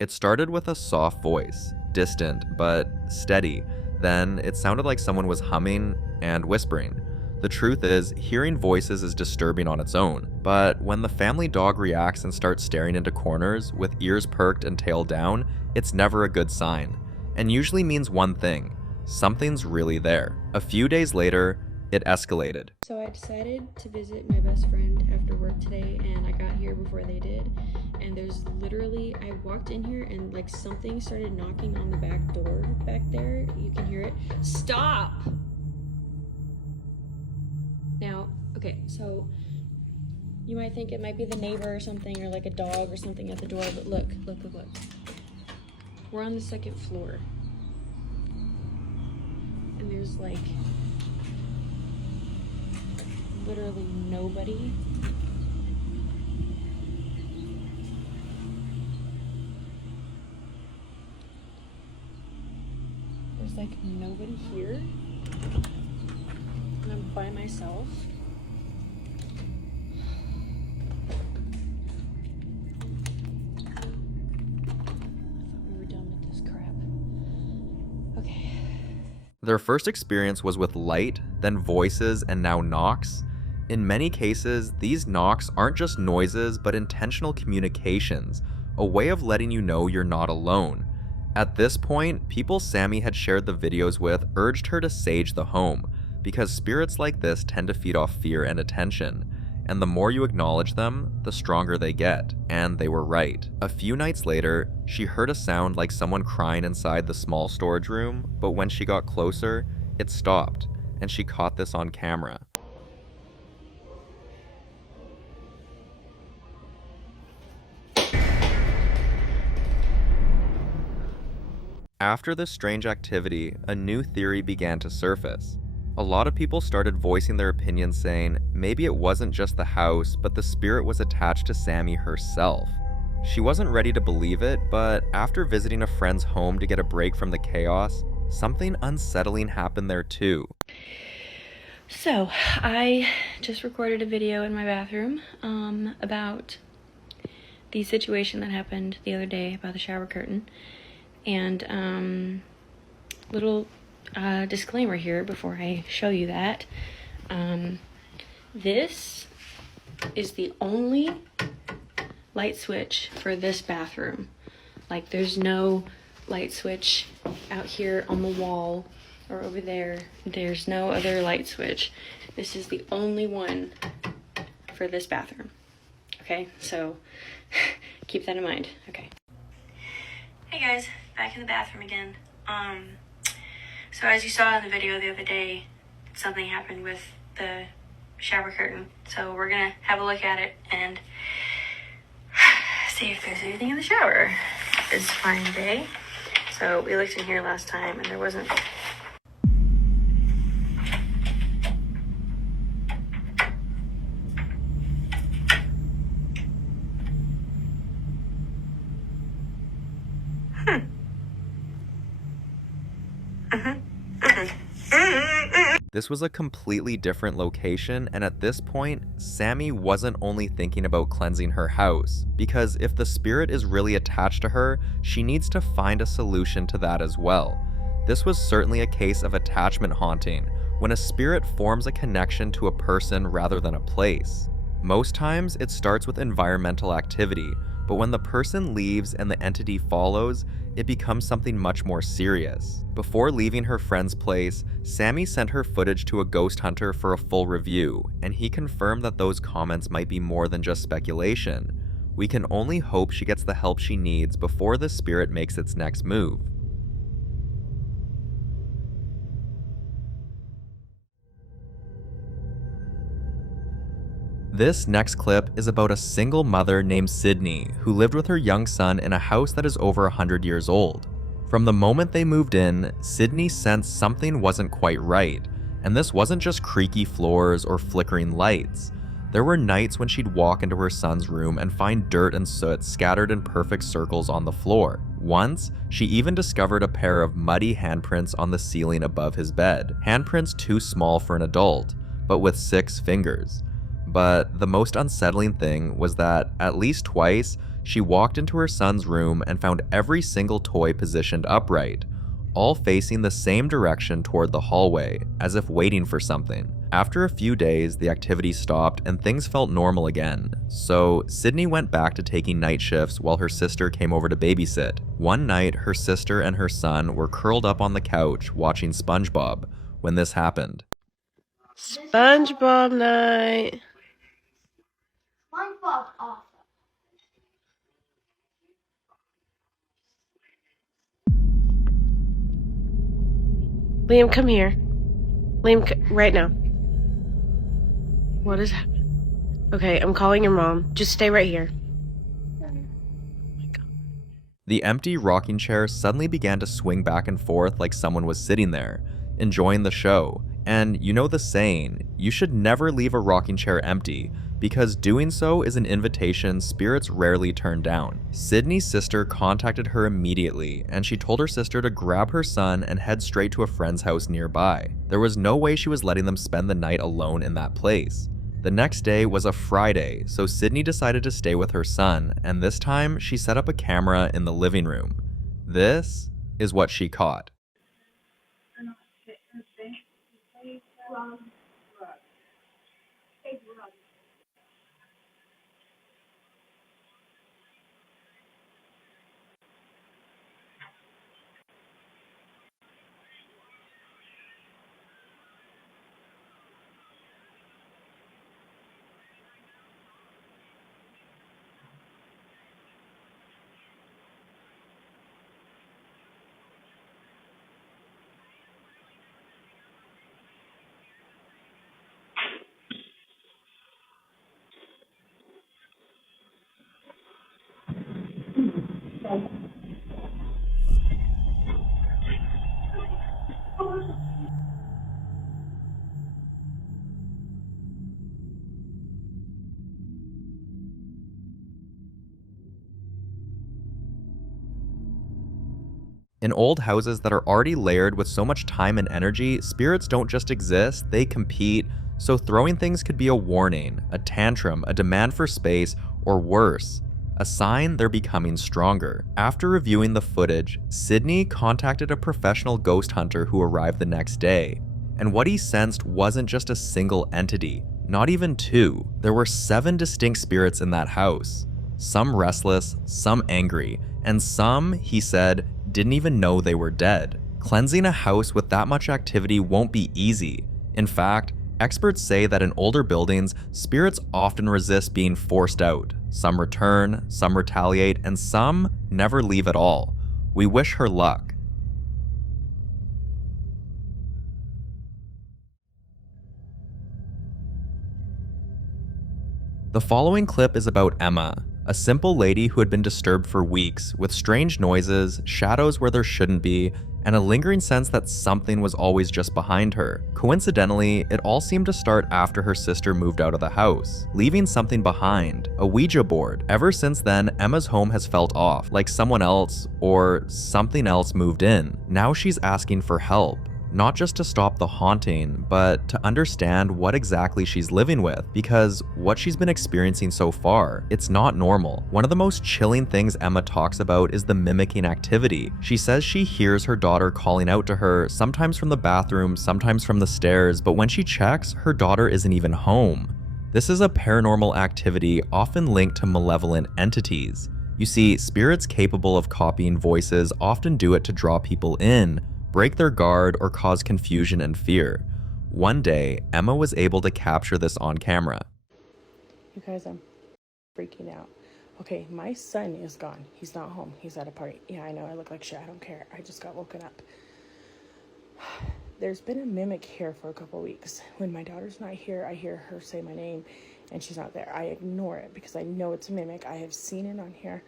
It started with a soft voice, distant but steady. Then it sounded like someone was humming and whispering. The truth is, hearing voices is disturbing on its own, but when the family dog reacts and starts staring into corners with ears perked and tail down, it's never a good sign, and usually means one thing: something's really there. A few days later, it escalated. So I decided to visit my best friend after work today, and I got here before they did. And there's literally, I walked in here and like something started knocking on the back door back there. You can hear it. Stop! Now, Okay, so you might think it might be the neighbor or something, or like a dog or something at the door, but look. We're on the 2nd floor. And there's like literally nobody. There's like nobody here. And I'm by myself. Their first experience was with light, then voices, and now knocks. In many cases, these knocks aren't just noises, but intentional communications, a way of letting you know you're not alone. At this point, people Sammy had shared the videos with urged her to sage the home, because spirits like this tend to feed off fear and attention, and the more you acknowledge them, the stronger they get, and they were right. A few nights later, she heard a sound like someone crying inside the small storage room, but when she got closer, it stopped, and she caught this on camera. After this strange activity, a new theory began to surface. A lot of people started voicing their opinions saying maybe it wasn't just the house, but the spirit was attached to Sammy herself. She wasn't ready to believe it, but after visiting a friend's home to get a break from the chaos, something unsettling happened there too. So, I just recorded a video in my bathroom about the situation that happened the other day about the shower curtain. And little disclaimer here before I show you that. This is the only light switch for this bathroom. Like, there's no light switch out here on the wall or over there. There's no other light switch. This is the only one for this bathroom. Okay, so keep that in mind. Okay. Hey guys, back in the bathroom again. So as you saw in the video the other day, something happened with the shower curtain. So we're gonna have a look at it and see if there's anything in the shower. It's a fine day. So we looked in here last time and there wasn't. This was a completely different location, and at this point, Sammy wasn't only thinking about cleansing her house, because if the spirit is really attached to her, she needs to find a solution to that as well. This was certainly a case of attachment haunting, when a spirit forms a connection to a person rather than a place. Most times, it starts with environmental activity, but when the person leaves and the entity follows, it becomes something much more serious. Before leaving her friend's place, Sammy sent her footage to a ghost hunter for a full review, and he confirmed that those comments might be more than just speculation. We can only hope she gets the help she needs before the spirit makes its next move. This next clip is about a single mother named Sydney who lived with her young son in a house that is over 100 years old. From the moment they moved in, Sydney sensed something wasn't quite right, and this wasn't just creaky floors or flickering lights. There were nights when she'd walk into her son's room and find dirt and soot scattered in perfect circles on the floor. Once, she even discovered a pair of muddy handprints on the ceiling above his bed. Handprints too small for an adult, but with 6 fingers. But the most unsettling thing was that, at least twice, she walked into her son's room and found every single toy positioned upright, all facing the same direction toward the hallway, as if waiting for something. After a few days, the activity stopped and things felt normal again, so Sydney went back to taking night shifts while her sister came over to babysit. One night, her sister and her son were curled up on the couch watching SpongeBob when this happened. SpongeBob night. SpongeBob's awesome. Liam, come here. Liam, right now. What is happening? Okay, I'm calling your mom. Just stay right here. The empty rocking chair suddenly began to swing back and forth like someone was sitting there, enjoying the show. And you know the saying, you should never leave a rocking chair empty, because doing so is an invitation spirits rarely turn down. Sydney's sister contacted her immediately, and she told her sister to grab her son and head straight to a friend's house nearby. There was no way she was letting them spend the night alone in that place. The next day was a Friday, so Sydney decided to stay with her son, and this time she set up a camera in the living room. This is what she caught. In old houses that are already layered with so much time and energy, spirits don't just exist, they compete. So throwing things could be a warning, a tantrum, a demand for space, or worse, a sign they're becoming stronger. After reviewing the footage, Sydney contacted a professional ghost hunter who arrived the next day. And what he sensed wasn't just a single entity, not even two. There were 7 distinct spirits in that house. Some restless, some angry, and some, he said, didn't even know they were dead. Cleansing a house with that much activity won't be easy. In fact, experts say that in older buildings, spirits often resist being forced out. Some return, some retaliate, and some never leave at all. We wish her luck. The following clip is about Emma, a simple lady who had been disturbed for weeks with strange noises, shadows where there shouldn't be, and a lingering sense that something was always just behind her. Coincidentally, it all seemed to start after her sister moved out of the house, leaving something behind, a Ouija board. Ever since then, Emma's home has felt off, like someone else or something else moved in. Now she's asking for help. Not just to stop the haunting, but to understand what exactly she's living with, because what she's been experiencing so far, it's not normal. One of the most chilling things Emma talks about is the mimicking activity. She says she hears her daughter calling out to her, sometimes from the bathroom, sometimes from the stairs, but when she checks, her daughter isn't even home. This is a paranormal activity often linked to malevolent entities. You see, spirits capable of copying voices often do it to draw people in, break their guard, or cause confusion and fear. One day, Emma was able to capture this on camera. You guys, I'm freaking out. Okay, my son is gone. He's not home. He's at a party. Yeah, I know, I look like shit. I don't care. I just got woken up. There's been a mimic here for a couple weeks. When my daughter's not here, I hear her say my name, and she's not there. I ignore it because I know it's a mimic. I have seen it on here.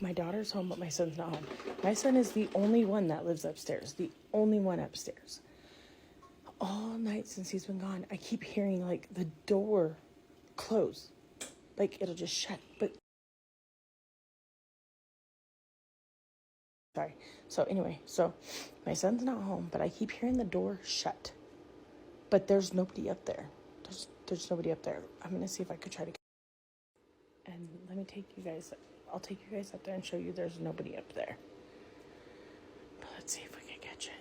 My daughter's home, but my son's not home. My son is the only one that lives upstairs. The only one upstairs. All night since he's been gone, I keep hearing, like, the door close. Like, it'll just shut. But sorry. So anyway, so my son's not home, but I keep hearing the door shut. But there's nobody up there. There's nobody up there. I'm going to see if I could try to get... And let me take you guys... I'll take you guys up there and show you there's nobody up there. But let's see if we can catch it.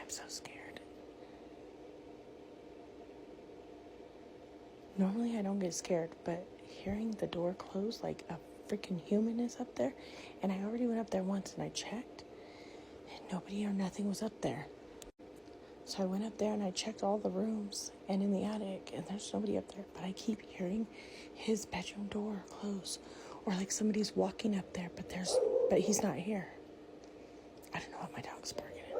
I'm so scared. Normally I don't get scared, but hearing the door close like a freaking human is up there, and I already went up there once and I checked, and nobody or nothing was up there. So I went up there and I checked all the rooms and in the attic, and there's nobody up there. But I keep hearing his bedroom door close, or like somebody's walking up there, but he's not here. I don't know what my dog's barking at.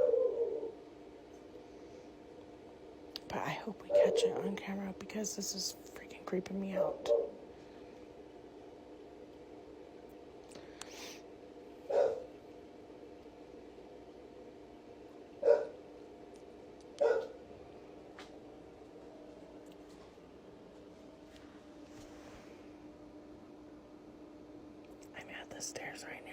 But I hope we catch it on camera because this is freaking creeping me out. The stairs right now.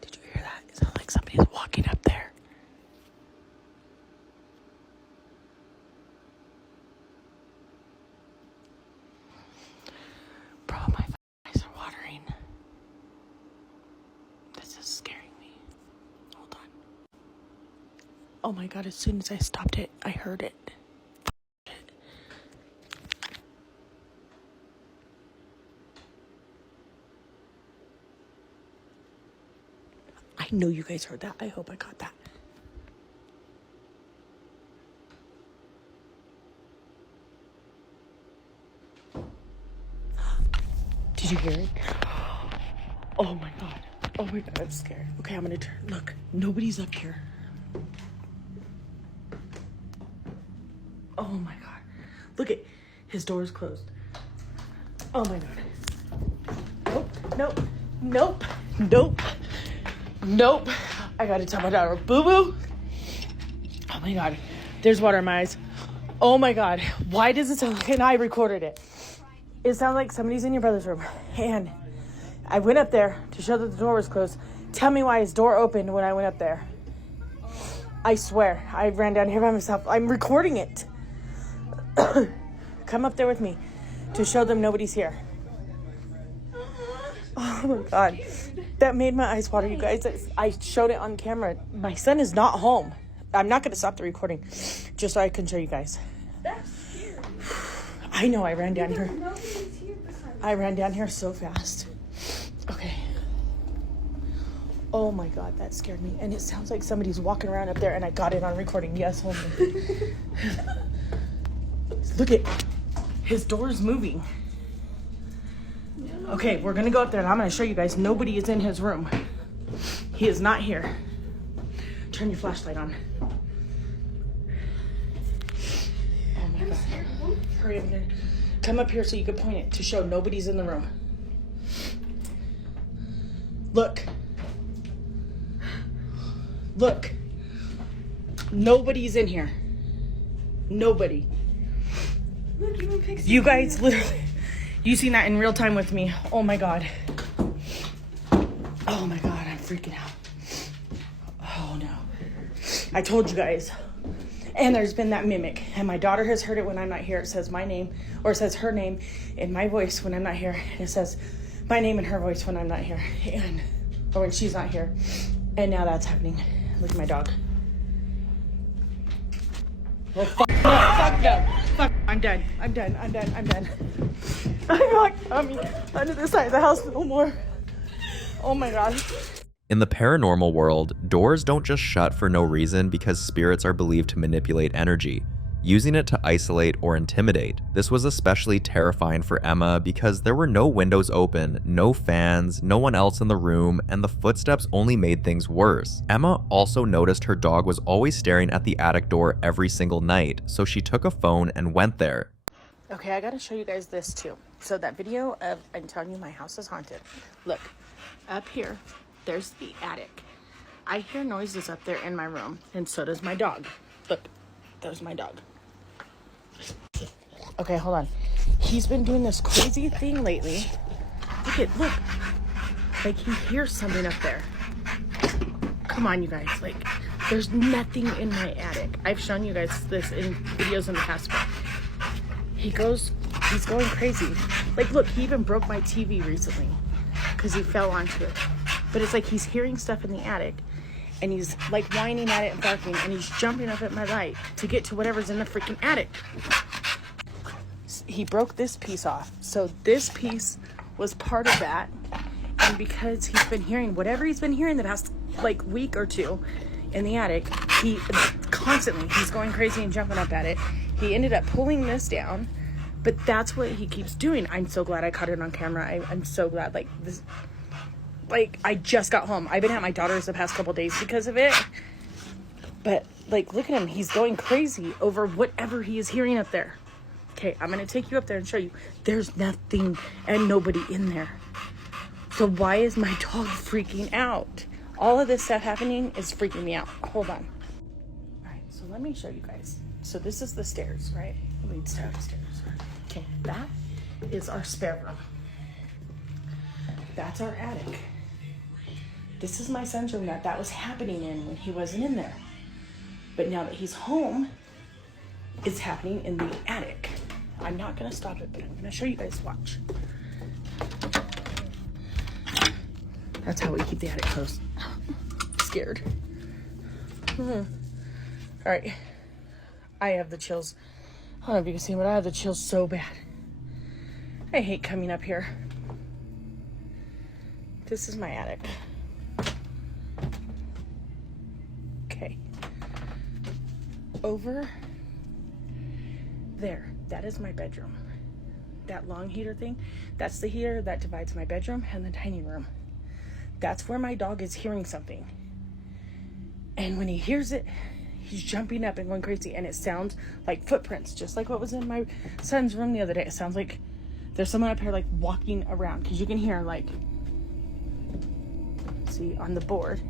Did you hear that? It sounds like somebody's walking up there. Bro, my eyes are watering. This is scaring me. Hold on. Oh my god, as soon as I stopped it, I heard it. I know you guys heard that. I hope I got that. Did you hear it? Oh my god. Oh my god, I'm scared. Okay, I'm gonna turn. Look, nobody's up here. Oh my god. Look at his door is closed. Oh my god. Nope, nope, nope, nope, nope. I gotta tell my daughter, boo-boo. Oh my god. There's water in my eyes. Oh my god. Why does it sound like, and I recorded it. It sounds like somebody's in your brother's room. And I went up there to show that the door was closed. Tell me why his door opened when I went up there. I swear. I ran down here by myself. I'm recording it. Come up there with me to show them nobody's here. Oh my god. That made my eyes water, you guys. I showed it on camera. My son is not home. I'm not going to stop the recording just so I can show you guys. That's scary. I know, I ran down here. I ran down here so fast. Okay. Oh my god, that scared me. And it sounds like somebody's walking around up there, and I got it on recording. Yes, hold on. Look at his door is moving. Okay, we're gonna go up there and I'm gonna show you guys nobody is in his room. He is not here. Turn your flashlight on. Oh my god. Hurry up and come up here so you can point it to show nobody's in the room. Look. Look. Nobody's in here. Nobody. Look, you guys literally, you seen that in real time with me. Oh my god. Oh my god, I'm freaking out. Oh no. I told you guys. And there's been that mimic. And my daughter has heard it when I'm not here. It says my name, or it says her name in my voice when I'm not here. And it says my name in her voice when I'm not here. Or when she's not here. And now that's happening. Look at my dog. Oh, fuck no, fuck no. Fuck, I'm done. I'm done. I'm done. I'm done. I'm not coming under the side of the house no more. Oh my god. In the paranormal world, doors don't just shut for no reason because spirits are believed to manipulate energy, using it to isolate or intimidate. This was especially terrifying for Emma because there were no windows open, no fans, no one else in the room, and the footsteps only made things worse. Emma also noticed her dog was always staring at the attic door every single night, so she took a phone and went there. Okay, I gotta show you guys this too. So that video of, I'm telling you, my house is haunted. Look, up here, there's the attic. I hear noises up there in my room, and so does my dog. Look, there's my dog. Okay, hold on. He's been doing this crazy thing lately. Look. Like he hears something up there. Come on, you guys. Like, there's nothing in my attic. I've shown you guys this in videos in the past, but he's going crazy. Like, look, he even broke my TV recently because he fell onto it. But it's like he's hearing stuff in the attic, and he's like whining at it and barking, and he's jumping up at my light to get to whatever's in the freaking attic. He broke this piece off, so this piece was part of that. And because he's been hearing whatever he's been hearing the past like week or two in the attic, he's going crazy and jumping up at it. He ended up pulling this down, but that's what he keeps doing. I'm so glad I caught it on camera. I'm so glad. Like this, like I just got home. I've been at my daughter's the past couple days because of it. But like, look at him. He's going crazy over whatever he is hearing up there. Okay, I'm gonna take you up there and show you. There's nothing and nobody in there. So why is my dog freaking out? All of this stuff happening is freaking me out. Hold on. All right, so let me show you guys. So this is the stairs, right? It leads to upstairs. Okay, that is our spare room. That's our attic. This is my son's room that was happening in when he wasn't in there. But now that he's home, it's happening in the attic. I'm not gonna stop it, but I'm gonna show you guys. Watch. That's how we keep the attic closed. Scared. All right. I have the chills. I don't know if you can see, but I have the chills so bad. I hate coming up here. This is my attic. Okay. Over there, that is my bedroom. That long heater thing, that's the heater that divides my bedroom and the dining room. That's where my dog is hearing something. And when he hears it, he's jumping up and going crazy. And it sounds like footprints, just like what was in my son's room the other day. It sounds like there's someone up here like walking around. Because you can hear like, see, on the board.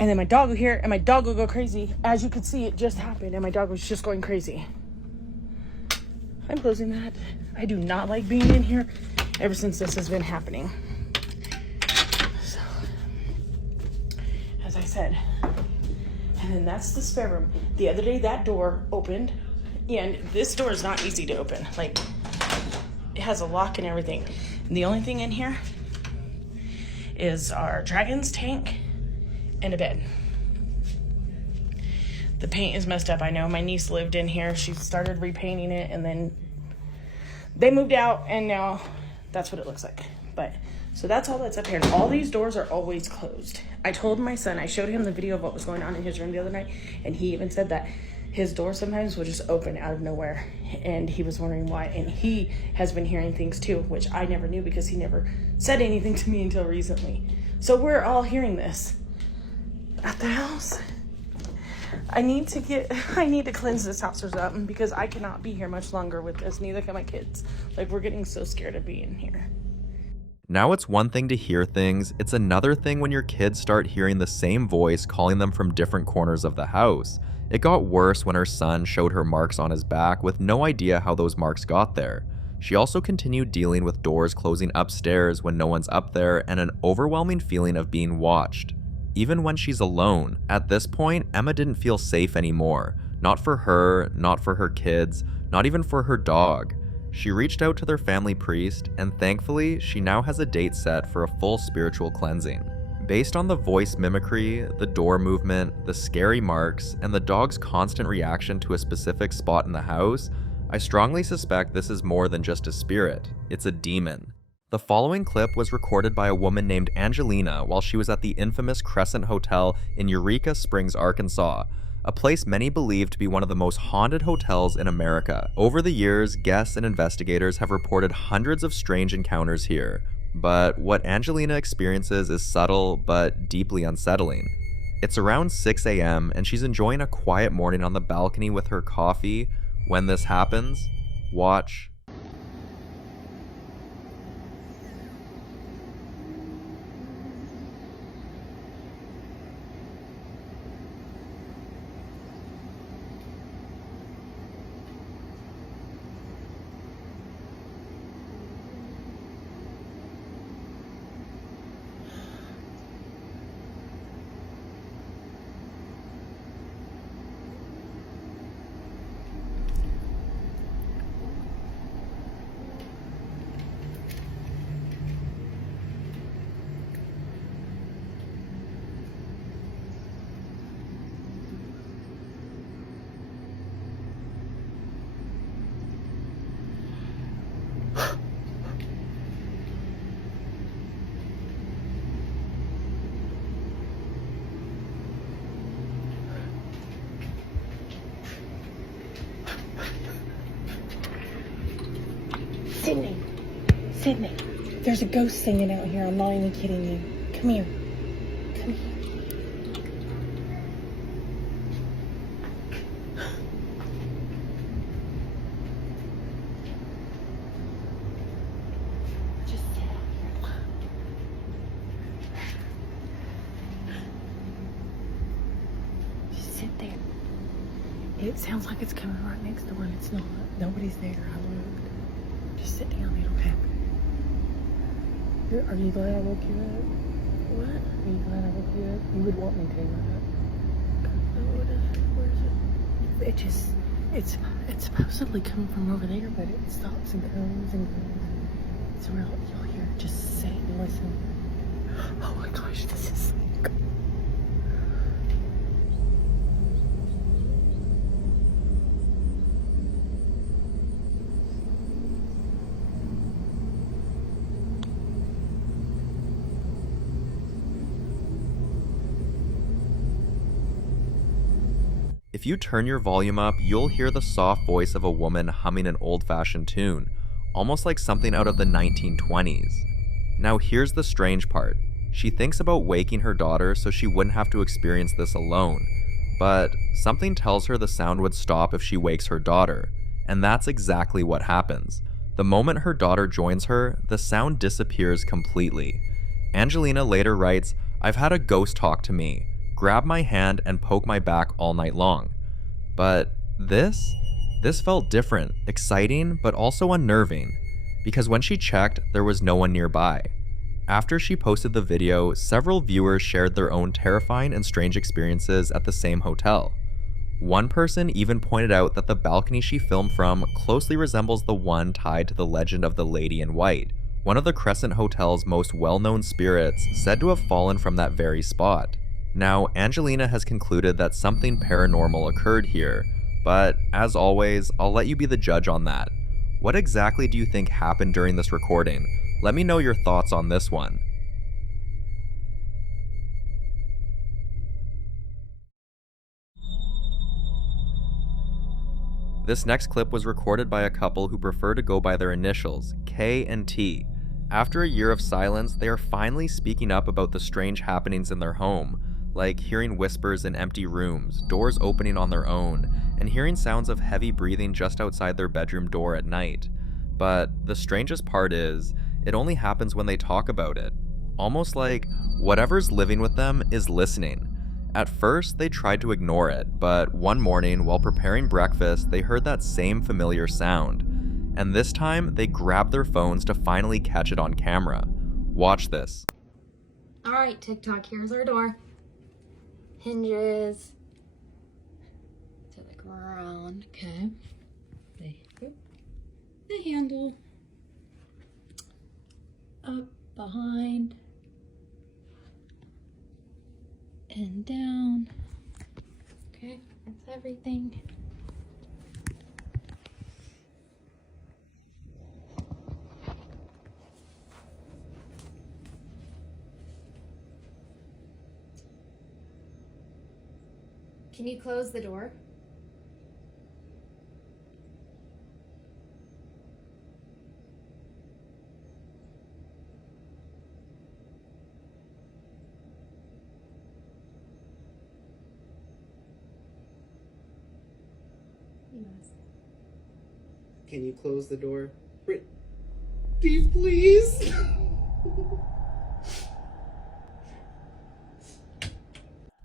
And then my dog will hear it, and my dog will go crazy. As you can see, it just happened, and my dog was just going crazy. I'm closing that. I do not like being in here ever since this has been happening. So, as I said, and then that's the spare room. The other day, that door opened, and this door is not easy to open. Like, it has a lock and everything. And the only thing in here is our dragon's tank and a bed. The paint is messed up, I know. My niece lived in here. She started repainting it, and then they moved out, and now that's what it looks like. But so that's all that's up here, and all these doors are always closed. I told my son, I showed him the video of what was going on in his room the other night, and he even said that his door sometimes would just open out of nowhere, and he was wondering why. And he has been hearing things too, which I never knew because he never said anything to me until recently. So we're all hearing this at the house. I need to cleanse this house or something, because I cannot be here much longer with this. Neither can my kids. Like, we're getting so scared of being here. Now it's one thing to hear things, it's another thing when your kids start hearing the same voice calling them from different corners of the house. It got worse when her son showed her marks on his back with no idea how those marks got there. She also continued dealing with doors closing upstairs when no one's up there and an overwhelming feeling of being watched. Even when she's alone. At this point, Emma didn't feel safe anymore. Not for her, not for her kids, not even for her dog. She reached out to their family priest, and thankfully, she now has a date set for a full spiritual cleansing. Based on the voice mimicry, the door movement, the scary marks, and the dog's constant reaction to a specific spot in the house, I strongly suspect this is more than just a spirit. It's a demon. The following clip was recorded by a woman named Angelina while she was at the infamous Crescent Hotel in Eureka Springs, Arkansas, a place many believe to be one of the most haunted hotels in America. Over the years, guests and investigators have reported hundreds of strange encounters here, but what Angelina experiences is subtle but deeply unsettling. It's around 6 a.m. and she's enjoying a quiet morning on the balcony with her coffee. When this happens, watch. Sydney, there's a ghost singing out here. I'm not even kidding you. Come here. Come here. Just sit out here. Just sit there. It sounds like it's coming right next door, and it's not. Nobody's there. I looked. Just sit down. It'll happen. Are you glad I woke you up? What? Are you glad I woke you up? You would want me to, right? Where is it? It's supposedly coming from over there, but it stops and comes and goes. It's real. You'll hear it. Just sit and listen. Oh my gosh, this is so good. If you turn your volume up, you'll hear the soft voice of a woman humming an old-fashioned tune, almost like something out of the 1920s. Now here's the strange part. She thinks about waking her daughter so she wouldn't have to experience this alone, but something tells her the sound would stop if she wakes her daughter, and that's exactly what happens. The moment her daughter joins her, the sound disappears completely. Angelina later writes, "I've had a ghost talk to me, grab my hand and poke my back all night long. But this felt different, exciting, but also unnerving, because when she checked, there was no one nearby." After she posted the video, several viewers shared their own terrifying and strange experiences at the same hotel. One person even pointed out that the balcony she filmed from closely resembles the one tied to the legend of the Lady in White, one of the Crescent Hotel's most well-known spirits said to have fallen from that very spot. Now, Angelina has concluded that something paranormal occurred here, but as always, I'll let you be the judge on that. What exactly do you think happened during this recording? Let me know your thoughts on this one. This next clip was recorded by a couple who prefer to go by their initials, K and T. After a year of silence, they are finally speaking up about the strange happenings in their home, like hearing whispers in empty rooms, doors opening on their own, and hearing sounds of heavy breathing just outside their bedroom door at night. But the strangest part is, it only happens when they talk about it. Almost like whatever's living with them is listening. At first, they tried to ignore it, but one morning, while preparing breakfast, they heard that same familiar sound. And this time, they grabbed their phones to finally catch it on camera. Watch this. Alright, TikTok, here's our door. Hinges to the ground. Okay. The handle. Up, behind. And down. Okay, that's everything. Can you close the door? Yes. Can you close the door? Please?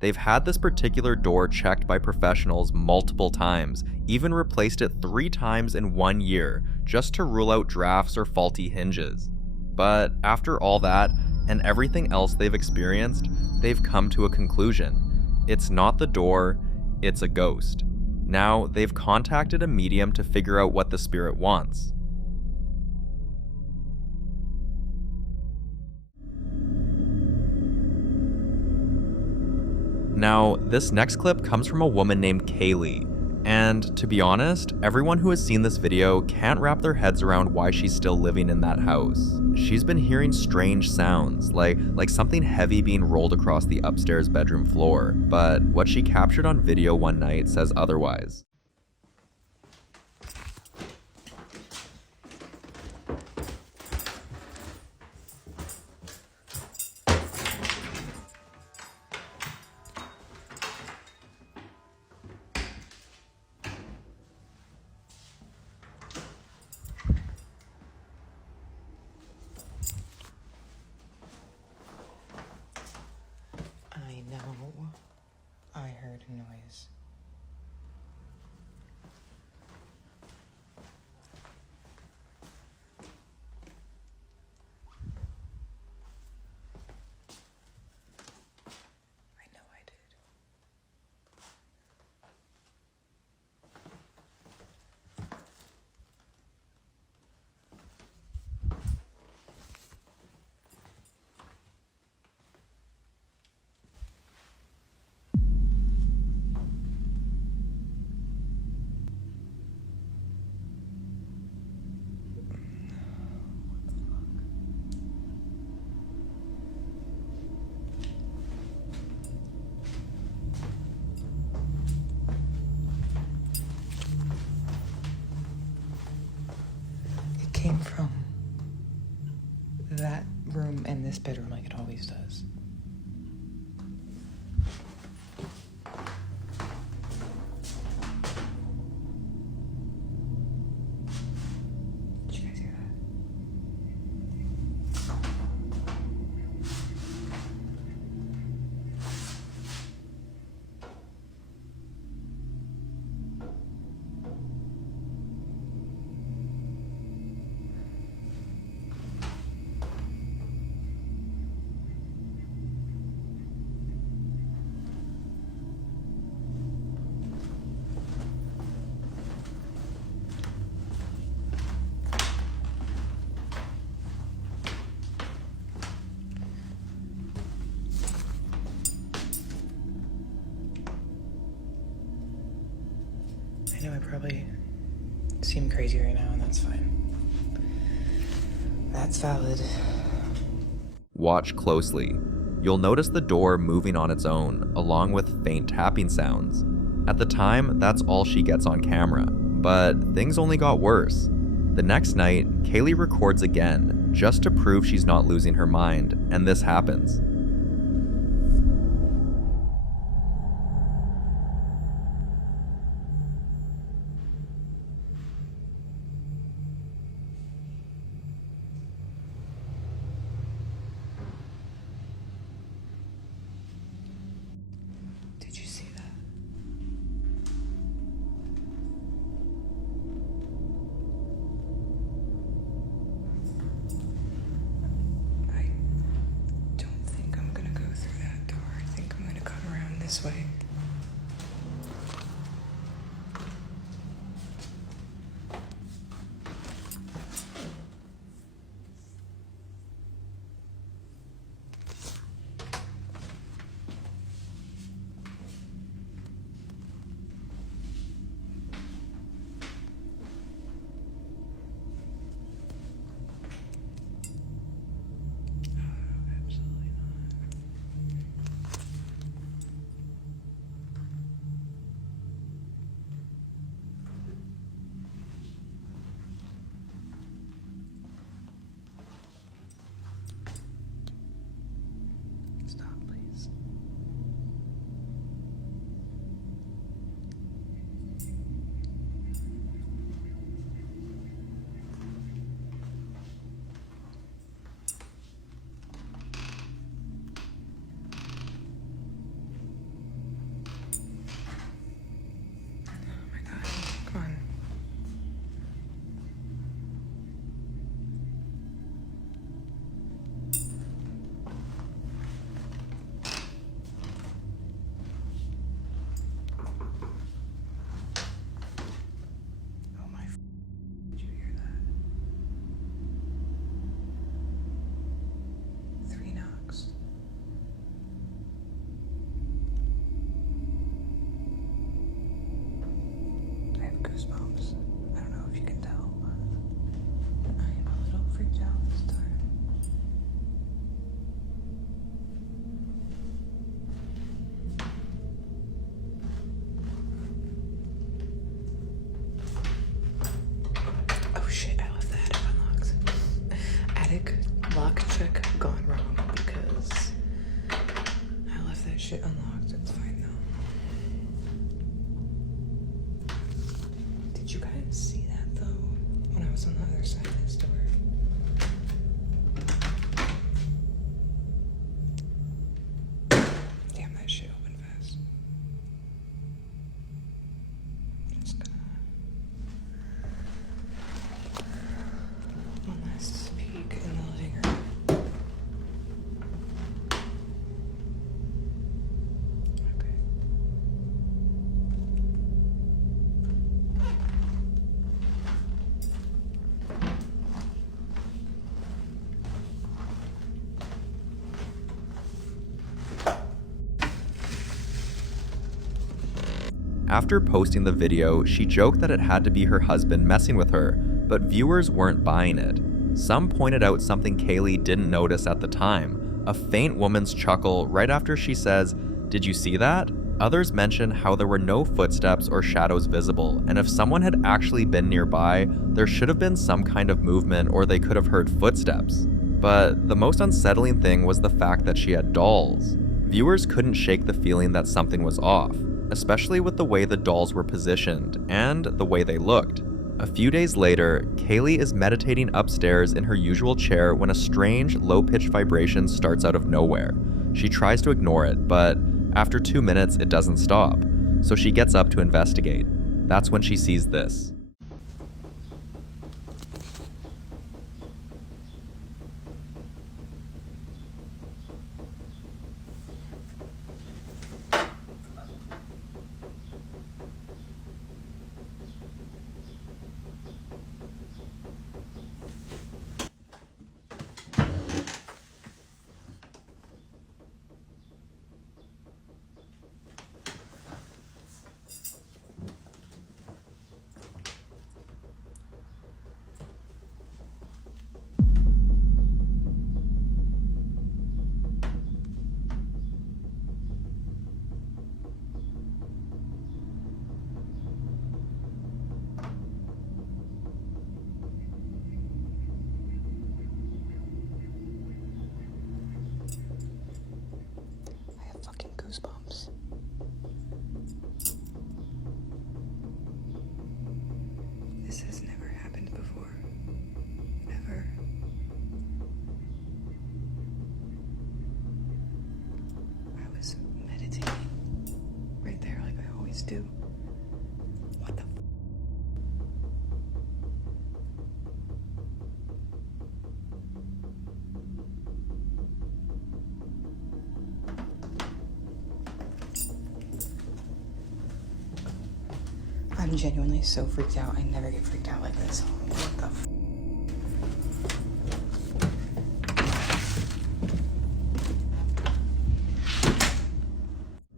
They've had this particular door checked by professionals multiple times, even replaced it 3 times in 1 year, just to rule out drafts or faulty hinges. But after all that, and everything else they've experienced, they've come to a conclusion. It's not the door, it's a ghost. Now, they've contacted a medium to figure out what the spirit wants. Now, this next clip comes from a woman named Kaylee, and to be honest, everyone who has seen this video can't wrap their heads around why she's still living in that house. She's been hearing strange sounds, like something heavy being rolled across the upstairs bedroom floor, but what she captured on video one night says otherwise. fucking noise. Came from that room and this bedroom like it always does. Did you guys hear that? I know I probably seem crazy right now, and that's fine. That's valid. Watch closely. You'll notice the door moving on its own, along with faint tapping sounds. At the time, that's all she gets on camera, but things only got worse. The next night, Kaylee records again, just to prove she's not losing her mind, and this happens. Did you see that? I don't think I'm gonna go through that door. I think I'm gonna come around this way. Come on. Oh my, did you hear that? 3 knocks. I have goosebumps. I don't know if you can tell, but I am a little freaked out this time. Oh shit, I left the attic unlocked. Attic lock check gone wrong because I left that shit unlocked. It's fine though. Did you guys see that though? When I was on the other side of this door. Damn, that shit opened fast. After posting the video, she joked that it had to be her husband messing with her, but viewers weren't buying it. Some pointed out something Kaylee didn't notice at the time, a faint woman's chuckle right after she says, "Did you see that?" Others mention how there were no footsteps or shadows visible, and if someone had actually been nearby, there should have been some kind of movement or they could have heard footsteps. But the most unsettling thing was the fact that she had dolls. Viewers couldn't shake the feeling that something was off, especially with the way the dolls were positioned and the way they looked. A few days later, Kaylee is meditating upstairs in her usual chair when a strange, low-pitched vibration starts out of nowhere. She tries to ignore it, but after 2 minutes, it doesn't stop, so she gets up to investigate. That's when she sees this. Fucking goosebumps. This has never happened before. Ever. I was meditating right there like I always do. What the I'm genuinely so freaked out. I never get freaked out like this. What the f?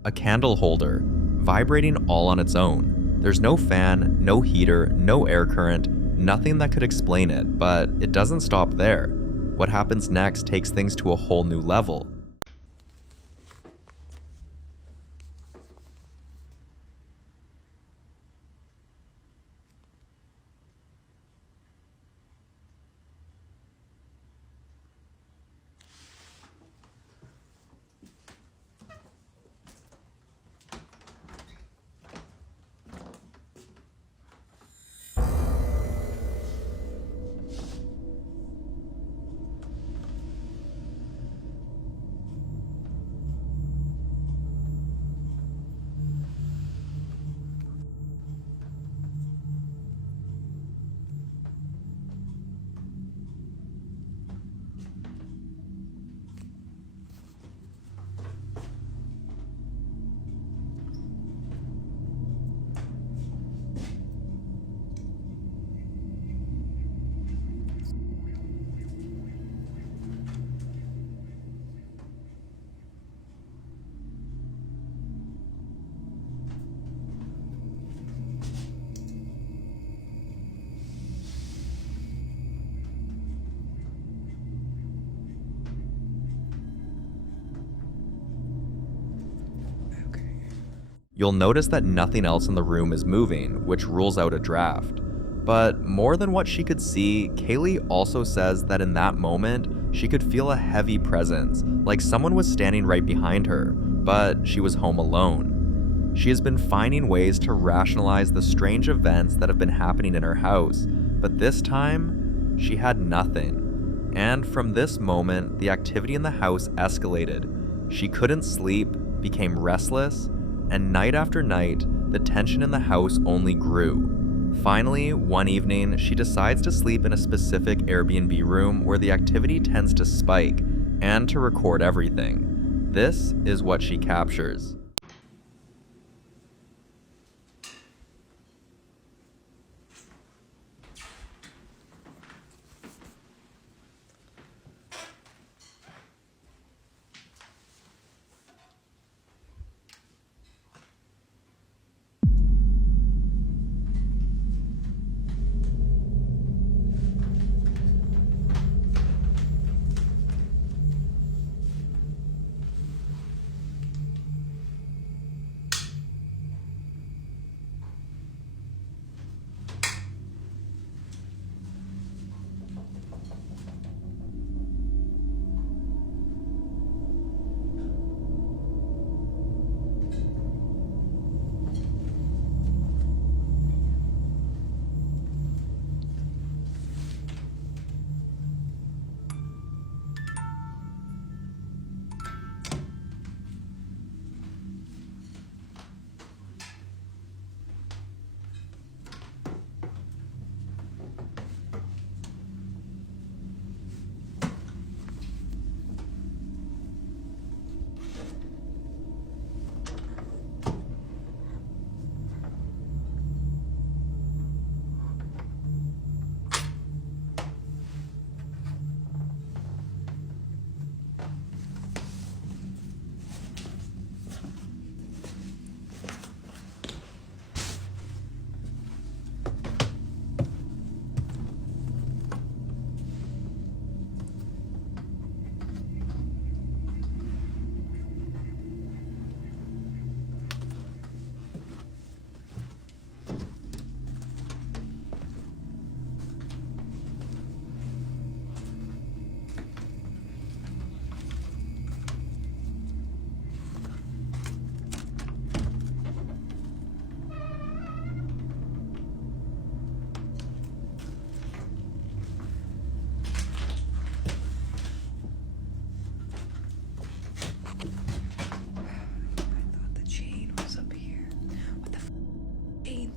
A candle holder, vibrating all on its own. There's no fan, no heater, no air current, nothing that could explain it, but it doesn't stop there. What happens next takes things to a whole new level. You'll notice that nothing else in the room is moving, which rules out a draft. But more than what she could see, Kaylee also says that in that moment, she could feel a heavy presence, like someone was standing right behind her, but she was home alone. She has been finding ways to rationalize the strange events that have been happening in her house, but this time, she had nothing. And from this moment, the activity in the house escalated. She couldn't sleep, became restless, and night after night, the tension in the house only grew. Finally, one evening, she decides to sleep in a specific Airbnb room where the activity tends to spike, and to record everything. This is what she captures.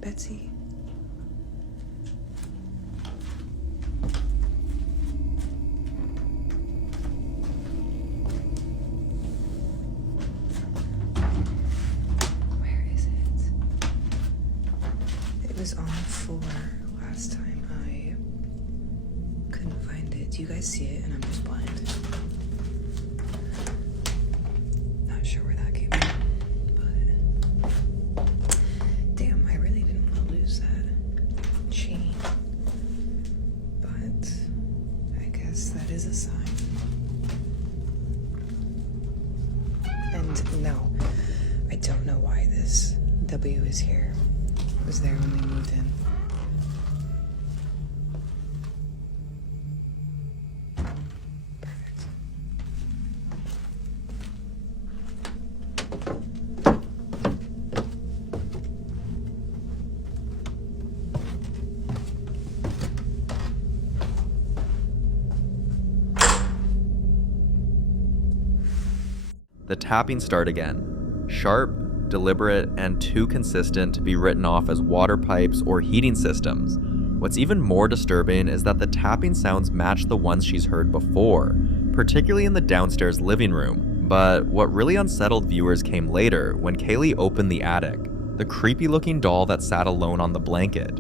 Betsy? Where is it? It was on 4 last time. I couldn't find it. Do you guys see it? And I'm just blind. Not sure where that came from, but damn, I really didn't want to lose that chain. But I guess that is a sign. And no, I don't know why this W is here. It was there when we moved in. The tapping start again. Sharp, deliberate, and too consistent to be written off as water pipes or heating systems. What's even more disturbing is that the tapping sounds match the ones she's heard before, particularly in the downstairs living room. But what really unsettled viewers came later when Kaylee opened the attic, the creepy looking doll that sat alone on the blanket.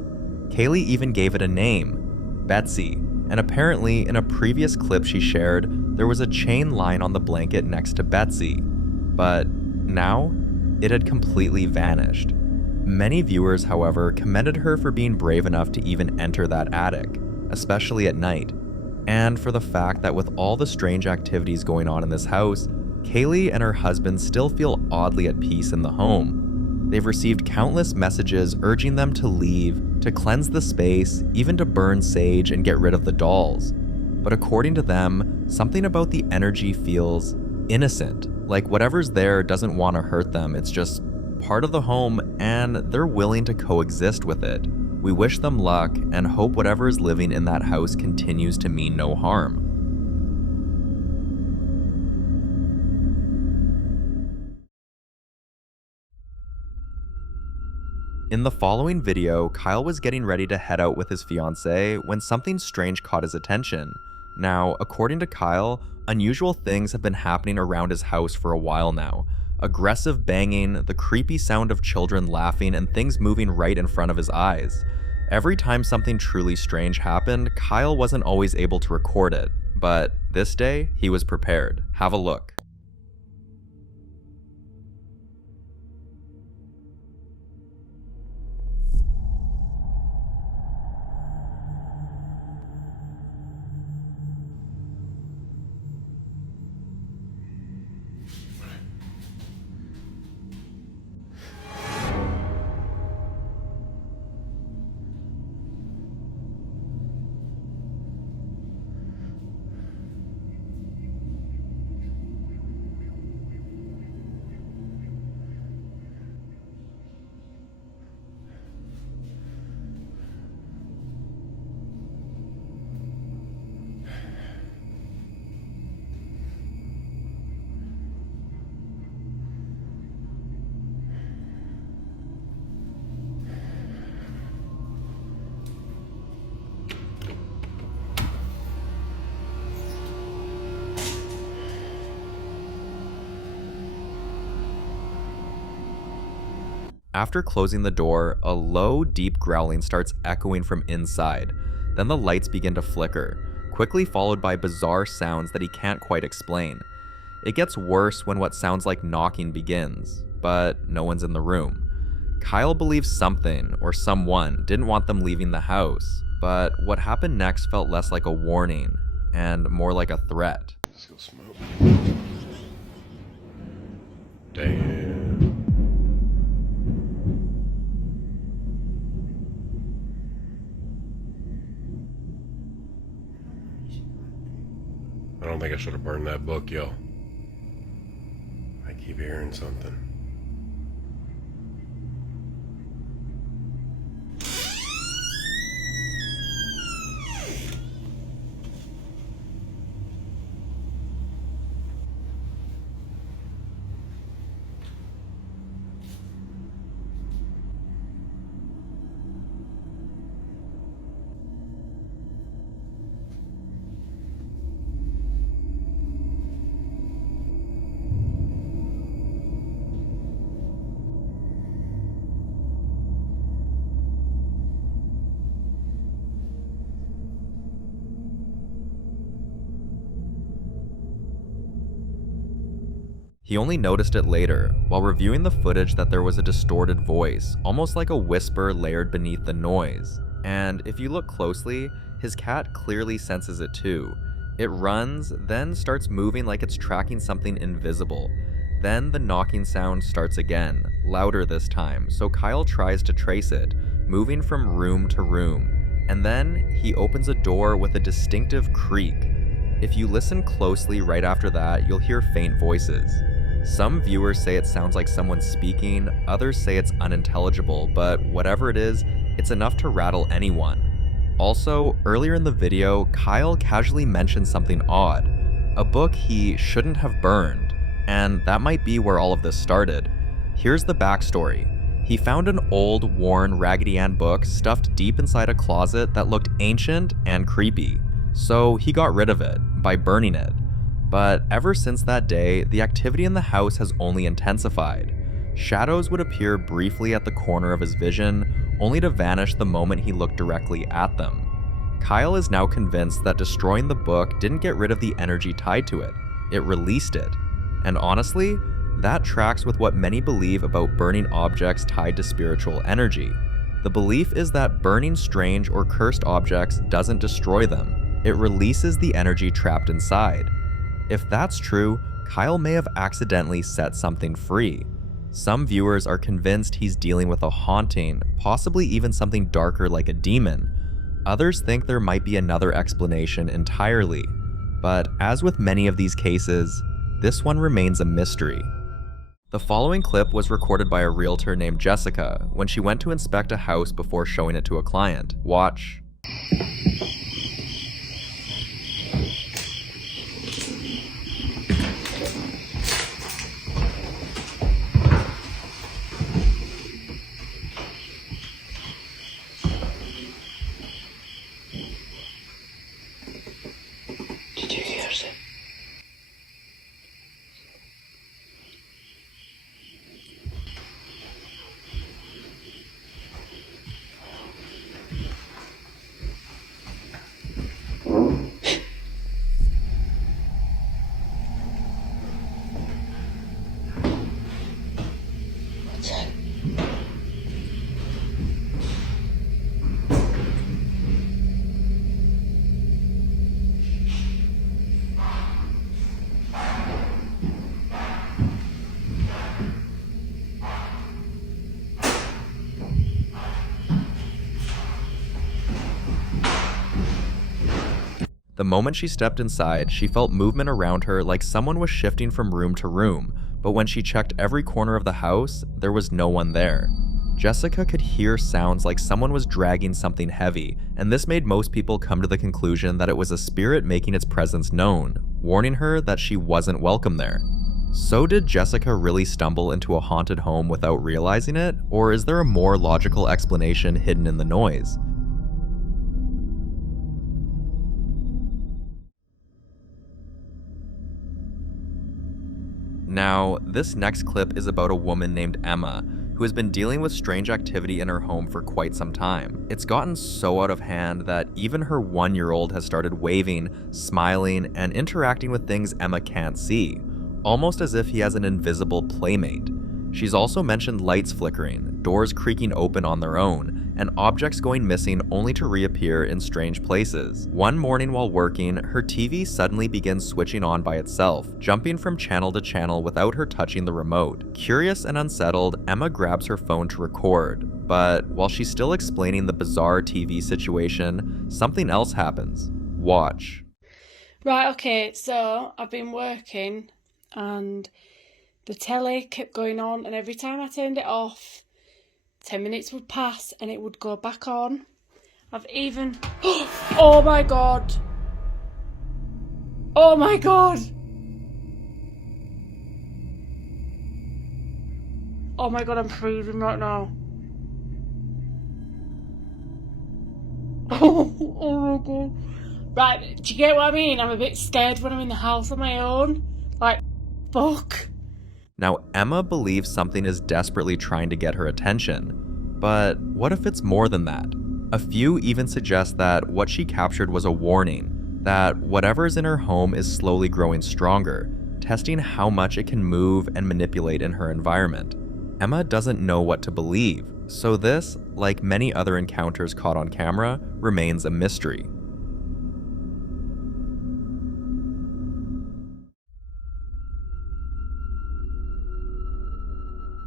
Kaylee even gave it a name, Betsy, and apparently in a previous clip she shared, there was a chain line on the blanket next to Betsy. But now, it had completely vanished. Many viewers, however, commended her for being brave enough to even enter that attic, especially at night, and for the fact that with all the strange activities going on in this house, Kaylee and her husband still feel oddly at peace in the home. They've received countless messages urging them to leave, to cleanse the space, even to burn sage and get rid of the dolls. But according to them, something about the energy feels innocent, like whatever's there doesn't want to hurt them, it's just part of the home and they're willing to coexist with it. We wish them luck and hope whatever is living in that house continues to mean no harm. In the following video, Kyle was getting ready to head out with his fiancée when something strange caught his attention. Now, according to Kyle, unusual things have been happening around his house for a while now. Aggressive banging, the creepy sound of children laughing, and things moving right in front of his eyes. Every time something truly strange happened, Kyle wasn't always able to record it, but this day, he was prepared. Have a look. After closing the door, a low, deep growling starts echoing from inside. Then the lights begin to flicker, quickly followed by bizarre sounds that he can't quite explain. It gets worse when what sounds like knocking begins, but no one's in the room. Kyle believes something or someone didn't want them leaving the house, but what happened next felt less like a warning and more like a threat. Let's go smoke. Damn. I don't think I should have burned that book, yo. I keep hearing something. He only noticed it later, while reviewing the footage, that there was a distorted voice, almost like a whisper layered beneath the noise. And if you look closely, his cat clearly senses it too. It runs, then starts moving like it's tracking something invisible. Then the knocking sound starts again, louder this time, so Kyle tries to trace it, moving from room to room. And then he opens a door with a distinctive creak. If you listen closely right after that, you'll hear faint voices. Some viewers say it sounds like someone speaking, others say it's unintelligible, but whatever it is, it's enough to rattle anyone. Also, earlier in the video, Kyle casually mentioned something odd, a book he shouldn't have burned, and that might be where all of this started. Here's the backstory. He found an old, worn Raggedy Ann book stuffed deep inside a closet that looked ancient and creepy, so he got rid of it by burning it. But ever since that day, the activity in the house has only intensified. Shadows would appear briefly at the corner of his vision, only to vanish the moment he looked directly at them. Kyle is now convinced that destroying the book didn't get rid of the energy tied to it, it released it. And honestly, that tracks with what many believe about burning objects tied to spiritual energy. The belief is that burning strange or cursed objects doesn't destroy them, it releases the energy trapped inside. If that's true, Kyle may have accidentally set something free. Some viewers are convinced he's dealing with a haunting, possibly even something darker like a demon. Others think there might be another explanation entirely. But as with many of these cases, this one remains a mystery. The following clip was recorded by a realtor named Jessica when she went to inspect a house before showing it to a client. Watch. Did you hear it? What's that? The moment she stepped inside, she felt movement around her like someone was shifting from room to room, but when she checked every corner of the house, there was no one there. Jessica could hear sounds like someone was dragging something heavy, and this made most people come to the conclusion that it was a spirit making its presence known, warning her that she wasn't welcome there. So did Jessica really stumble into a haunted home without realizing it, or is there a more logical explanation hidden in the noise? Now, this next clip is about a woman named Emma, who has been dealing with strange activity in her home for quite some time. It's gotten so out of hand that even her 1-year-old has started waving, smiling, and interacting with things Emma can't see, almost as if he has an invisible playmate. She's also mentioned lights flickering, doors creaking open on their own, and objects going missing only to reappear in strange places. One morning while working, her TV suddenly begins switching on by itself, jumping from channel to channel without her touching the remote. Curious and unsettled, Emma grabs her phone to record, but while she's still explaining the bizarre TV situation, something else happens. Watch. Right, okay, so I've been working and the telly kept going on, and every time I turned it off, 10 minutes would pass and it would go back on. I've even... Oh my god! Oh my god! Oh my god, I'm freezing right now. Oh my god. Right, do you get what I mean? I'm a bit scared when I'm in the house on my own. Like, fuck. Now, Emma believes something is desperately trying to get her attention, but what if it's more than that? A few even suggest that what she captured was a warning, that whatever's in her home is slowly growing stronger, testing how much it can move and manipulate in her environment. Emma doesn't know what to believe, so this, like many other encounters caught on camera, remains a mystery.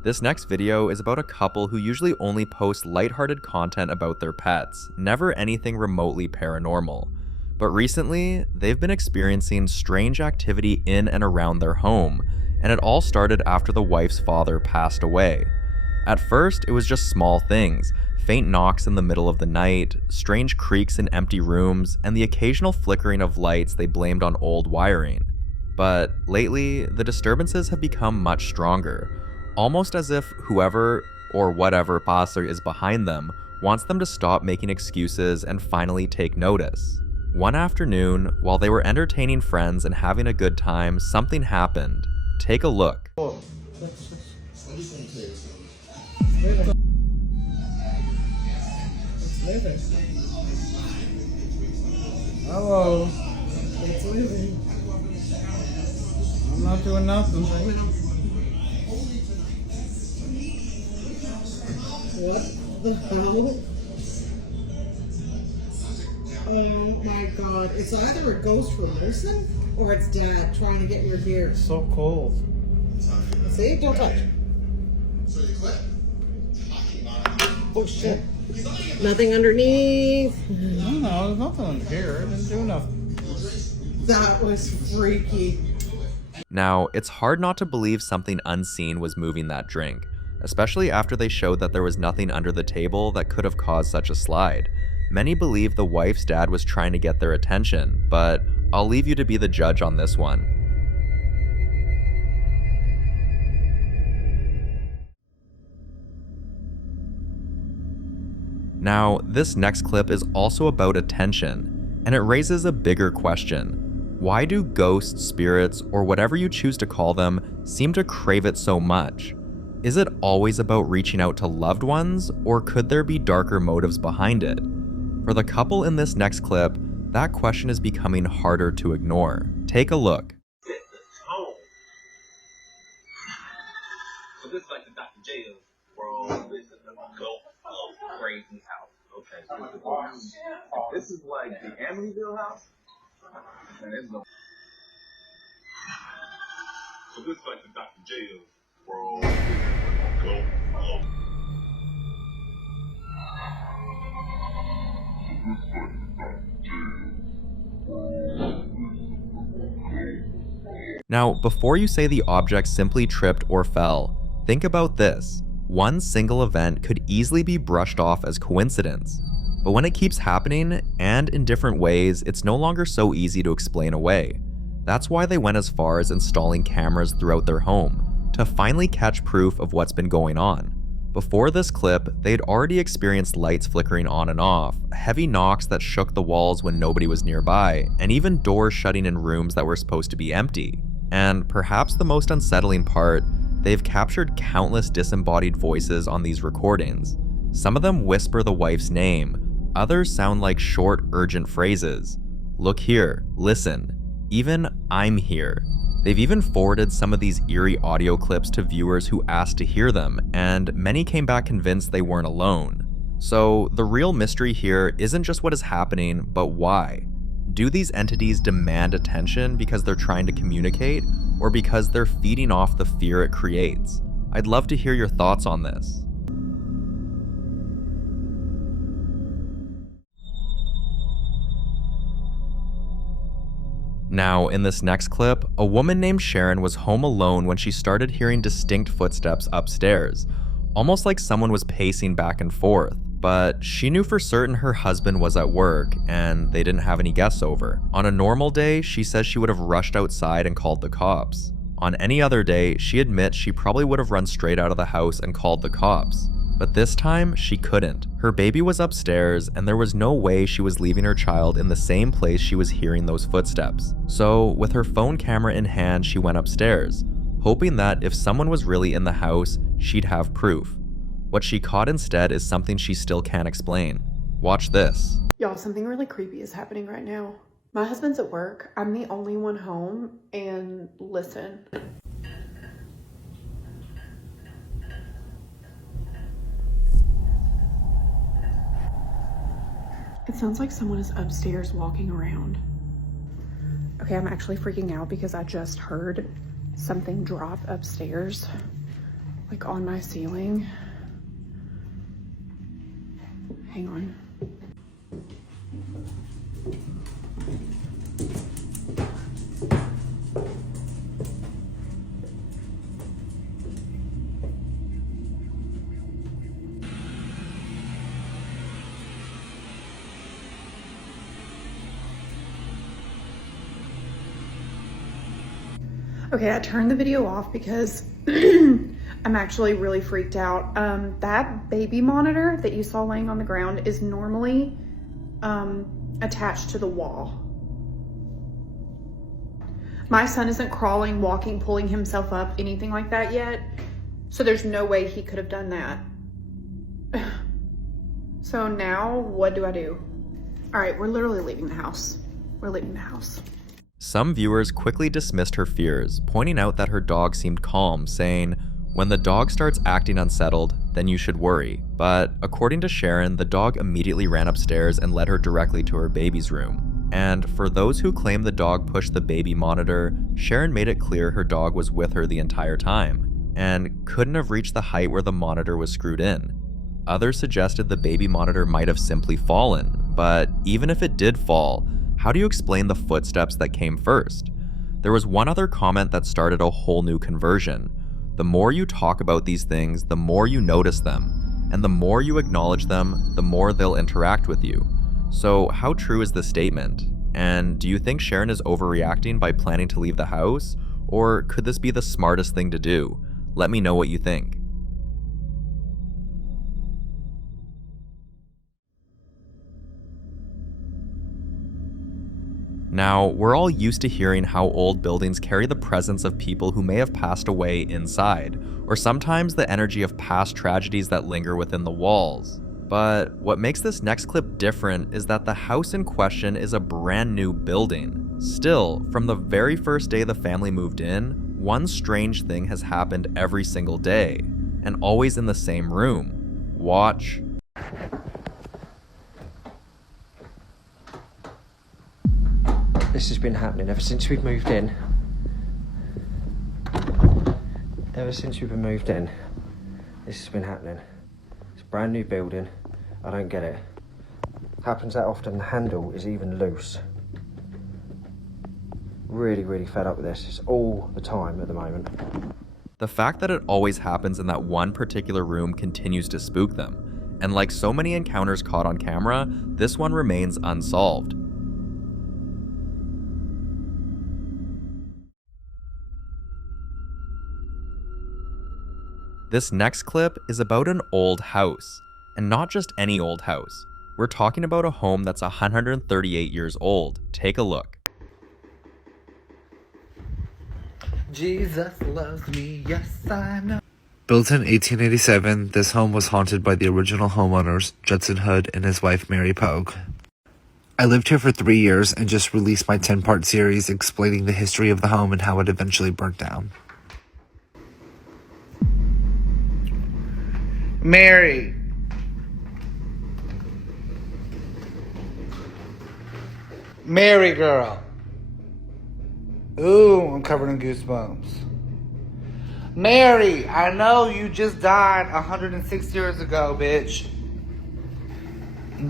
This next video is about a couple who usually only post lighthearted content about their pets, never anything remotely paranormal. But recently, they've been experiencing strange activity in and around their home, and it all started after the wife's father passed away. At first, it was just small things, faint knocks in the middle of the night, strange creaks in empty rooms, and the occasional flickering of lights they blamed on old wiring. But lately, the disturbances have become much stronger, almost as if whoever or whatever pastor is behind them wants them to stop making excuses and finally take notice. One afternoon, while they were entertaining friends and having a good time, something happened. Take a look. Hello. It's leaving. I'm not doing nothing. What the hell? Oh my god. It's either a ghost from Wilson or it's Dad trying to get your beer. It's so cold. See? Don't touch. Oh shit. Nothing underneath. No, there's nothing in here. It didn't do nothing. That was freaky. Now, it's hard not to believe something unseen was moving that drink, especially after they showed that there was nothing under the table that could have caused such a slide. Many believe the wife's dad was trying to get their attention, but I'll leave you to be the judge on this one. Now, this next clip is also about attention, and it raises a bigger question. Why do ghosts, spirits, or whatever you choose to call them, seem to crave it so much? Is it always about reaching out to loved ones, or could there be darker motives behind it? For the couple in this next clip, that question is becoming harder to ignore. Take a look. So this is like the Dr. J of world. This is the crazy house. Okay, so this is like the Amityville house. And this is the so this is like the Dr. J of world. Now, before you say the object simply tripped or fell, think about this. One single event could easily be brushed off as coincidence. But when it keeps happening, and in different ways, it's no longer so easy to explain away. That's why they went as far as installing cameras throughout their home, to finally catch proof of what's been going on. Before this clip, they'd already experienced lights flickering on and off, heavy knocks that shook the walls when nobody was nearby, and even doors shutting in rooms that were supposed to be empty. And perhaps the most unsettling part, they've captured countless disembodied voices on these recordings. Some of them whisper the wife's name, others sound like short, urgent phrases. Look here, listen, even I'm here. They've even forwarded some of these eerie audio clips to viewers who asked to hear them, and many came back convinced they weren't alone. So the real mystery here isn't just what is happening, but why. Do these entities demand attention because they're trying to communicate, or because they're feeding off the fear it creates? I'd love to hear your thoughts on this. Now, in this next clip, a woman named Sharon was home alone when she started hearing distinct footsteps upstairs, almost like someone was pacing back and forth, but she knew for certain her husband was at work and they didn't have any guests over. On a normal day, she says she would have rushed outside and called the cops. On any other day, she admits she probably would have run straight out of the house and called the cops. But this time, she couldn't. Her baby was upstairs, and there was no way she was leaving her child in the same place she was hearing those footsteps. So, with her phone camera in hand, she went upstairs, hoping that if someone was really in the house, she'd have proof. What she caught instead is something she still can't explain. Watch this. Y'all, something really creepy is happening right now. My husband's at work. I'm the only one home, and listen. It sounds like someone is upstairs walking around. Okay, I'm actually freaking out because I just heard something drop upstairs, like on my ceiling. Hang on. Okay, I turned the video off because I'm actually really freaked out. That baby monitor that you saw laying on the ground is normally attached to the wall. My son isn't crawling, walking, pulling himself up, anything like that yet. So there's no way he could have done that. So now what do I do? All right, we're literally leaving the house. We're leaving the house. Some viewers quickly dismissed her fears, pointing out that her dog seemed calm, saying, "When the dog starts acting unsettled, then you should worry." But according to Sharon, the dog immediately ran upstairs and led her directly to her baby's room. And for those who claim the dog pushed the baby monitor, Sharon made it clear her dog was with her the entire time, and couldn't have reached the height where the monitor was screwed in. Others suggested the baby monitor might have simply fallen, but even if it did fall, how do you explain the footsteps that came first? There was one other comment that started a whole new conversion. The more you talk about these things, the more you notice them, and the more you acknowledge them, the more they'll interact with you. So how true is this statement? And do you think Sharon is overreacting by planning to leave the house? Or could this be the smartest thing to do? Let me know what you think. Now, we're all used to hearing how old buildings carry the presence of people who may have passed away inside, or sometimes the energy of past tragedies that linger within the walls. But what makes this next clip different is that the house in question is a brand new building. Still, from the very first day the family moved in, one strange thing has happened every single day, and always in the same room. Watch. This has been happening ever since we've moved in. Ever since we've been moved in, this has been happening. It's a brand new building. I don't get it. Happens that often, the handle is even loose. Really, really fed up with this. It's all the time at the moment. The fact that it always happens in that one particular room continues to spook them. And like so many encounters caught on camera, this one remains unsolved. This next clip is about an old house, and not just any old house. We're talking about a home that's 138 years old. Take a look. Jesus loves me, yes I know. Built in 1887, this home was haunted by the original homeowners, Judson Hood and his wife Mary Pogue. I lived here for 3 years and just released my 10-part series explaining the history of the home and how it eventually burnt down. Mary. Mary girl. Ooh, I'm covered in goosebumps. Mary, I know you just died 106 years ago, bitch.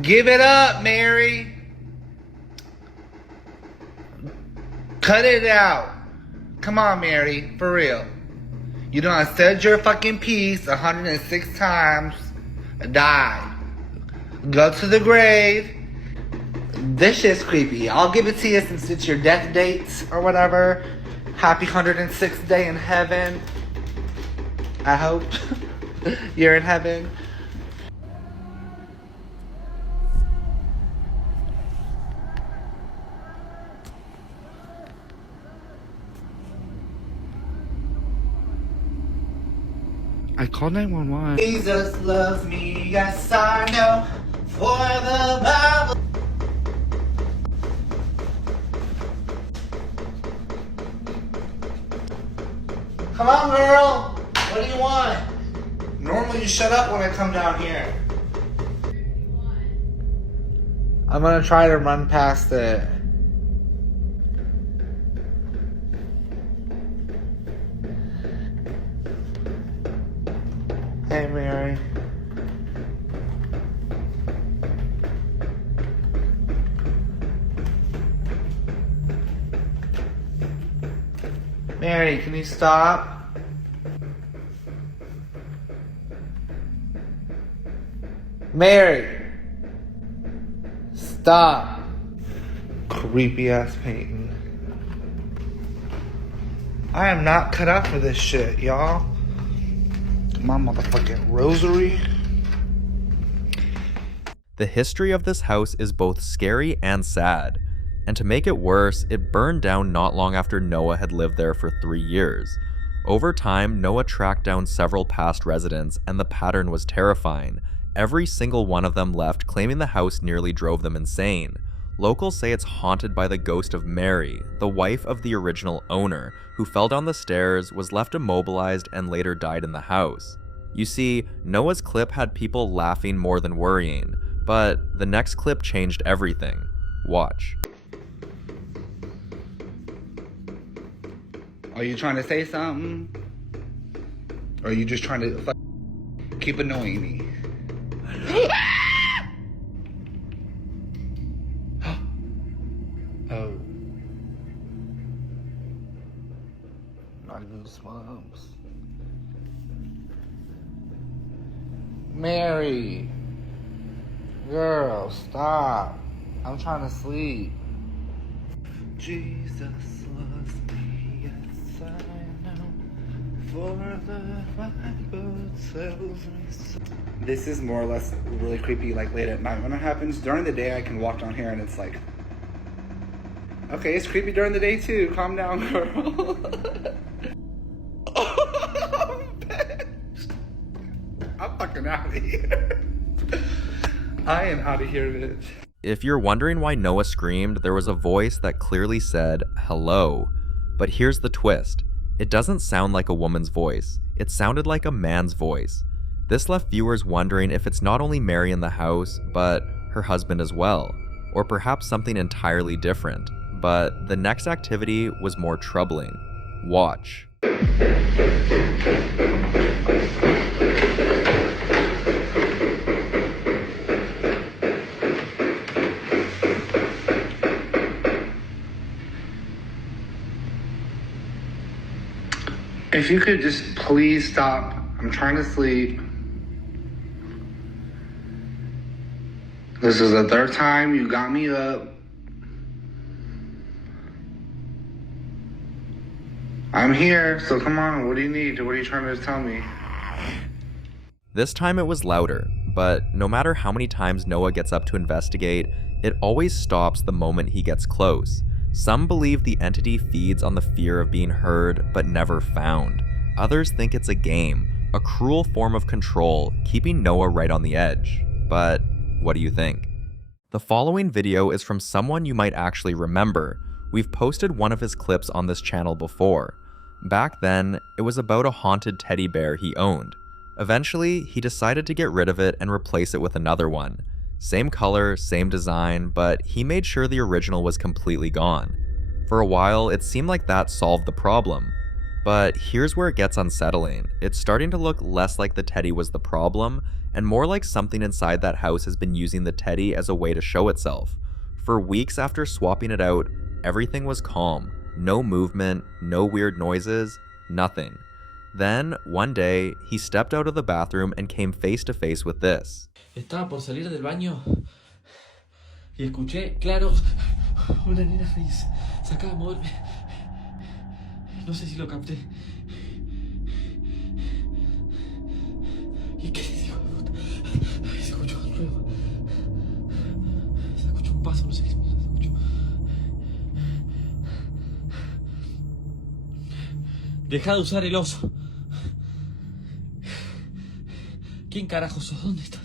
Give it up, Mary. Cut it out. Come on, Mary, for real. You done said your fucking piece 106 times. Died. Go to the grave. This shit's creepy. I'll give it to you since it's your death dates or whatever. Happy 106th day in heaven. I hope you're in heaven. I called 911. Jesus loves me, yes I know, for the Bible. Come on, girl. What do you want? Normally you shut up when I come down here. I'm gonna try to run past it. Hey, Mary. Mary, can you stop? Mary! Stop! Creepy ass painting. I am not cut out for this shit, y'all. My motherfucking rosary. The history of this house is both scary and sad. And to make it worse, it burned down not long after Noah had lived there for 3 years. Over time, Noah tracked down several past residents, and the pattern was terrifying. Every single one of them left, claiming the house nearly drove them insane. Locals say it's haunted by the ghost of Mary, the wife of the original owner, who fell down the stairs, was left immobilized, and later died in the house. You see, Noah's clip had people laughing more than worrying, but the next clip changed everything. Watch. Are you trying to say something? Or are you just trying to keep annoying me? Oh. Not goosebumps. Mary. Girl, stop. I'm trying to sleep. Jesus loves me, yes I know. For the Bible tells me so. This is more or less really creepy, like late at night when it happens. During the day I can walk down here and it's like, okay, it's creepy during the day too. Calm down, girl. I'm fucking out of here. I am out of here, bitch. If you're wondering why Noah screamed, there was a voice that clearly said, hello. But here's the twist. It doesn't sound like a woman's voice. It sounded like a man's voice. This left viewers wondering if it's not only Mary in the house, but her husband as well. Or perhaps something entirely different. But the next activity was more troubling. Watch. If you could just please stop. I'm trying to sleep. This is the third time you got me up. I'm here, so come on, what do you need? What are you trying to tell me? This time it was louder, but no matter how many times Noah gets up to investigate, it always stops the moment he gets close. Some believe the entity feeds on the fear of being heard but never found. Others think it's a game, a cruel form of control, keeping Noah right on the edge. But what do you think? The following video is from someone you might actually remember. We've posted one of his clips on this channel before. Back then, it was about a haunted teddy bear he owned. Eventually, he decided to get rid of it and replace it with another one. Same color, same design, but he made sure the original was completely gone. For a while, it seemed like that solved the problem. But here's where it gets unsettling. It's starting to look less like the teddy was the problem, and more like something inside that house has been using the teddy as a way to show itself. For weeks after swapping it out, everything was calm. No movement, no weird noises, nothing. Then, one day, he stepped out of the bathroom and came face to face with this. Estaba por salir del baño y escuché, claro, una nena feliz. Se acaba de moverme. No sé si lo capté. ¿Y qué es, hijo de puta? Se escuchó de nuevo. Se escuchó un paso, no sé qué se escuchó. Deja de usar el oso. ¿Quién carajo sos? ¿Dónde estás?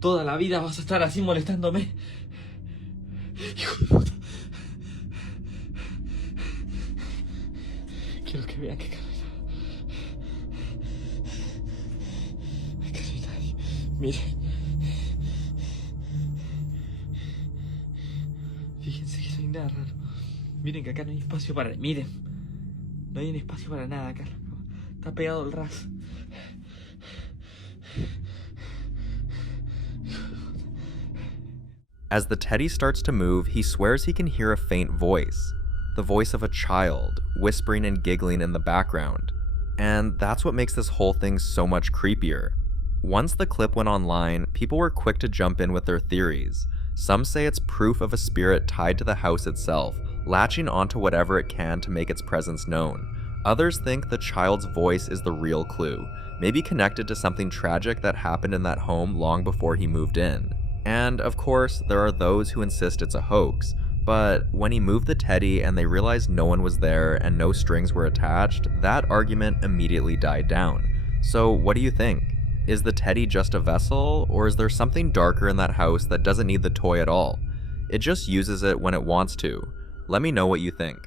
Toda la vida vas a estar así molestándome. Hijo de puta. quiero que vean que acá no hay nada. Acá no hay nadie. Miren. Fíjense que no hay nada raro. Miren que acá no hay espacio para... Miren. No hay espacio para nada acá. Está pegado el ras. As the teddy starts to move, he swears he can hear a faint voice. The voice of a child, whispering and giggling in the background. And that's what makes this whole thing so much creepier. Once the clip went online, people were quick to jump in with their theories. Some say it's proof of a spirit tied to the house itself, latching onto whatever it can to make its presence known. Others think the child's voice is the real clue, maybe connected to something tragic that happened in that home long before he moved in. And of course, there are those who insist it's a hoax, but when he moved the teddy and they realized no one was there and no strings were attached, that argument immediately died down. So what do you think? Is the teddy just a vessel, or is there something darker in that house that doesn't need the toy at all? It just uses it when it wants to. Let me know what you think.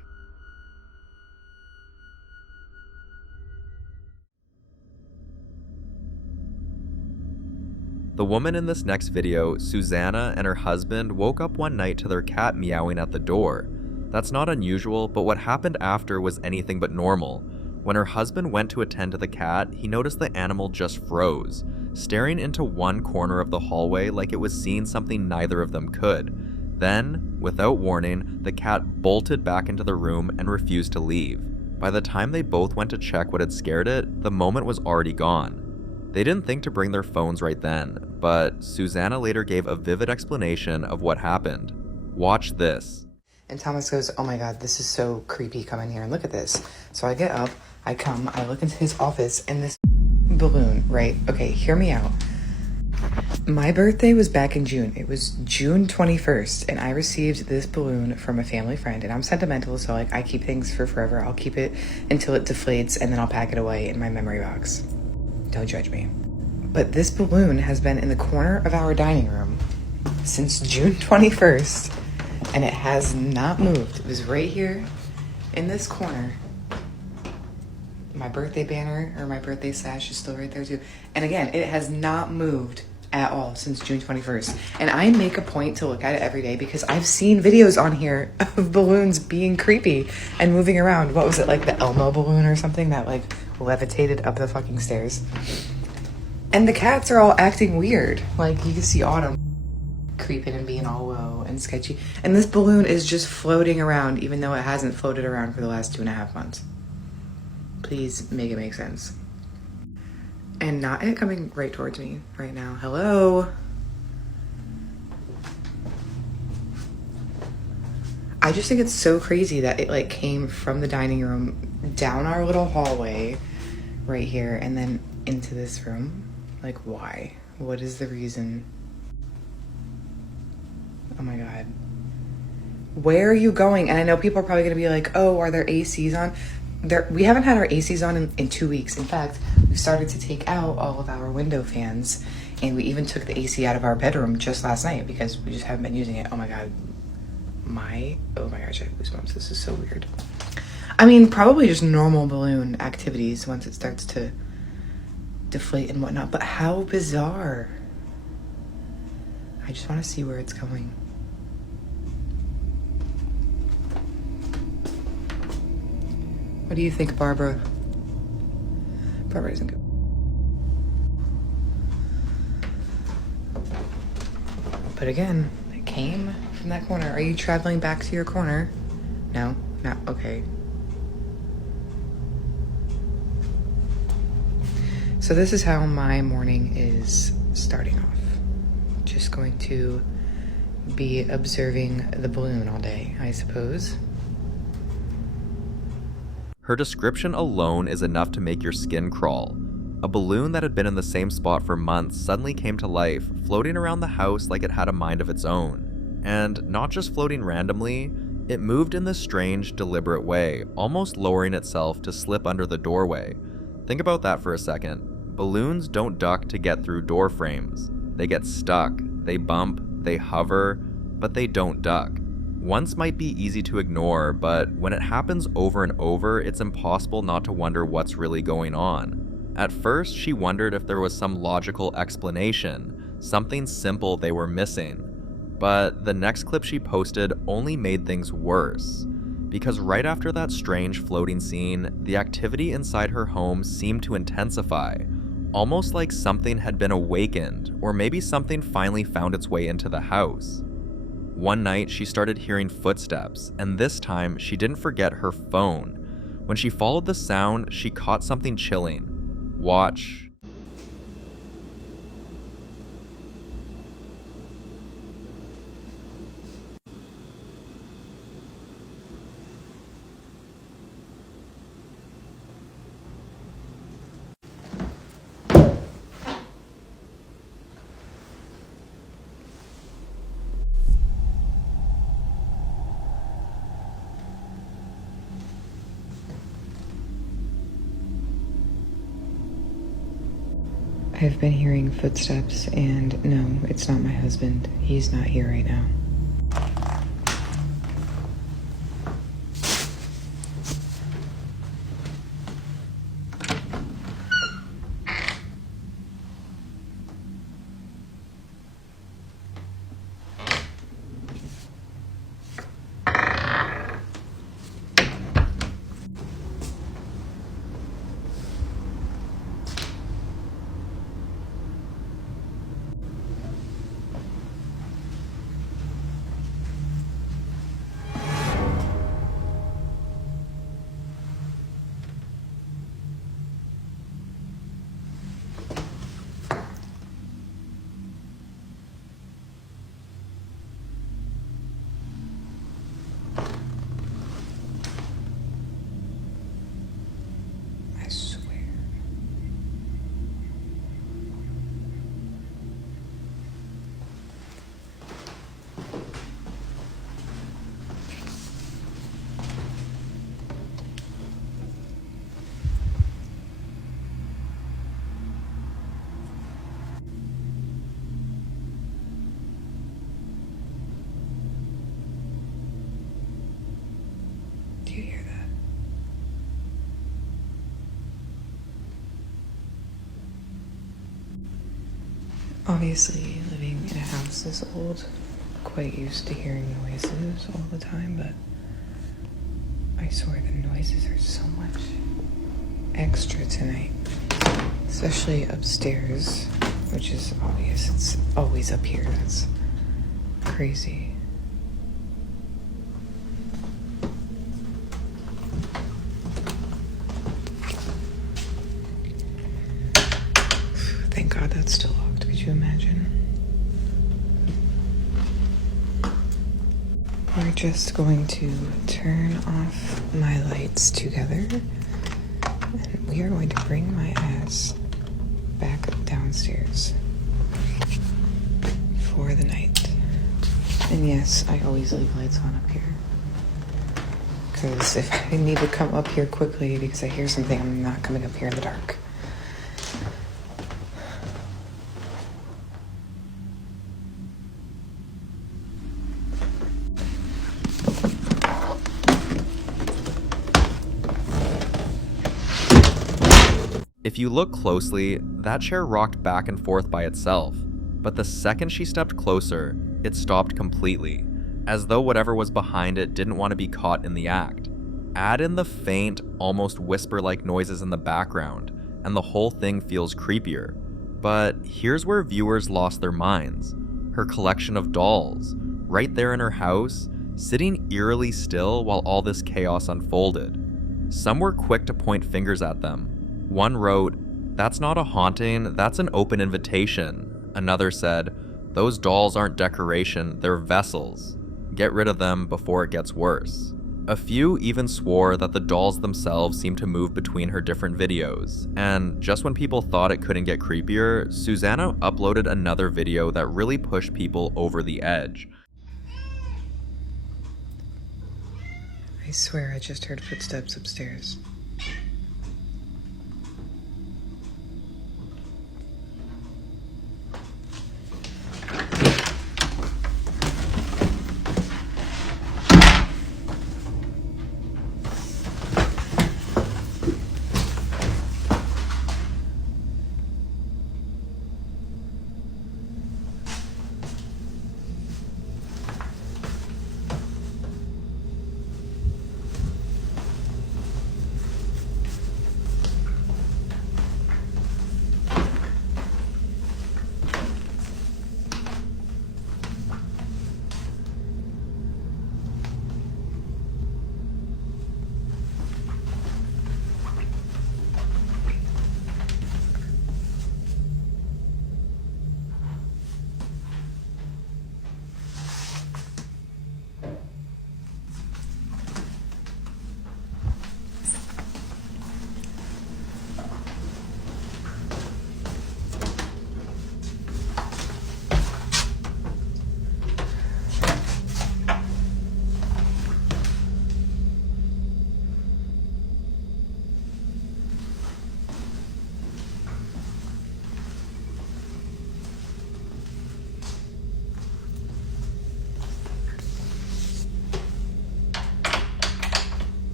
The woman in this next video, Susanna, and her husband woke up one night to their cat meowing at the door. That's not unusual, but what happened after was anything but normal. When her husband went to attend to the cat, he noticed the animal just froze, staring into one corner of the hallway like it was seeing something neither of them could. Then, without warning, the cat bolted back into the room and refused to leave. By the time they both went to check what had scared it, the moment was already gone. They didn't think to bring their phones right then, but Susanna later gave a vivid explanation of what happened. Watch this. And Thomas goes, oh my God, this is so creepy, come in here and look at this. So I get up, I come, I look into his office, and this balloon, right? Okay, hear me out. My birthday was back in June. It was June 21st, and I received this balloon from a family friend, and I'm sentimental, so like I keep things for forever. I'll keep it until it deflates, and then I'll pack it away in my memory box. Don't judge me. But this balloon has been in the corner of our dining room since June 21st, and it has not moved. It was right here in this corner. My birthday banner, or my birthday sash, is still right there too. And again, it has not moved at all since June 21st. And I make a point to look at it every day because I've seen videos on here of balloons being creepy and moving around. What was it, like the Elmo balloon or something that like levitated up the fucking stairs? And the cats are all acting weird. Like you can see Autumn creeping and being all low and sketchy. And this balloon is just floating around even though it hasn't floated around for the last 2.5 months. Please make it make sense. And not it coming right towards me right now. Hello? I just think it's so crazy that it like came from the dining room down our little hallway right here and then into this room. Like why? What is the reason? Oh my God. Where are you going? And I know people are probably gonna be like, oh, are there ACs on? We haven't had our ACs on in 2 weeks. In fact, we started to take out all of our window fans, and we even took the AC out of our bedroom just last night because we just haven't been using it. Oh my God. Oh my gosh, I have goosebumps. This is so weird. I mean, probably just normal balloon activities once it starts to deflate and whatnot, but how bizarre. I just want to see where it's going. What do you think, Barbara? Barbara isn't good. But again, it came from that corner. Are you traveling back to your corner? No? No, okay. So this is how my morning is starting off. Just going to be observing the balloon all day, I suppose. Her description alone is enough to make your skin crawl. A balloon that had been in the same spot for months suddenly came to life, floating around the house like it had a mind of its own. And not just floating randomly, it moved in this strange, deliberate way, almost lowering itself to slip under the doorway. Think about that for a second. Balloons don't duck to get through door frames. They get stuck, they bump, they hover, but they don't duck. Once might be easy to ignore, but when it happens over and over, it's impossible not to wonder what's really going on. At first, she wondered if there was some logical explanation, something simple they were missing. But the next clip she posted only made things worse. Because right after that strange floating scene, the activity inside her home seemed to intensify, almost like something had been awakened, or maybe something finally found its way into the house. One night, she started hearing footsteps, and this time, she didn't forget her phone. When she followed the sound, she caught something chilling. Watch. I've been hearing footsteps, and no, it's not my husband. He's not here right now. Do you hear that? Obviously, living in a house this old, quite used to hearing noises all the time, but I swear the noises are so much extra tonight. Especially upstairs, which is obvious. It's always up here. That's crazy. Thank God that's still locked. Could you imagine? We're just going to turn off my lights together, and we are going to bring my ass back downstairs for the night. And yes, I always leave lights on up here, because if I need to come up here quickly because I hear something, I'm not coming up here in the dark. If you look closely, that chair rocked back and forth by itself, but the second she stepped closer, it stopped completely, as though whatever was behind it didn't want to be caught in the act. Add in the faint, almost whisper-like noises in the background, and the whole thing feels creepier. But here's where viewers lost their minds. Her collection of dolls, right there in her house, sitting eerily still while all this chaos unfolded. Some were quick to point fingers at them. One wrote, "That's not a haunting, that's an open invitation." Another said, "Those dolls aren't decoration, they're vessels. Get rid of them before it gets worse." A few even swore that the dolls themselves seemed to move between her different videos, and just when people thought it couldn't get creepier, Susanna uploaded another video that really pushed people over the edge. I swear I just heard footsteps upstairs.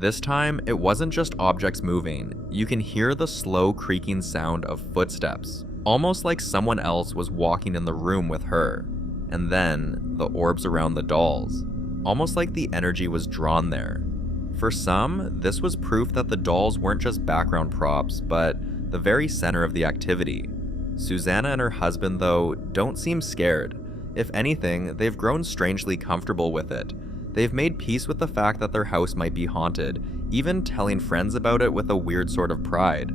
This time, it wasn't just objects moving. You can hear the slow creaking sound of footsteps, almost like someone else was walking in the room with her. And then, the orbs around the dolls, almost like the energy was drawn there. For some, this was proof that the dolls weren't just background props, but the very center of the activity. Susanna and her husband, though, don't seem scared. If anything, they've grown strangely comfortable with it. They've made peace with the fact that their house might be haunted, even telling friends about it with a weird sort of pride.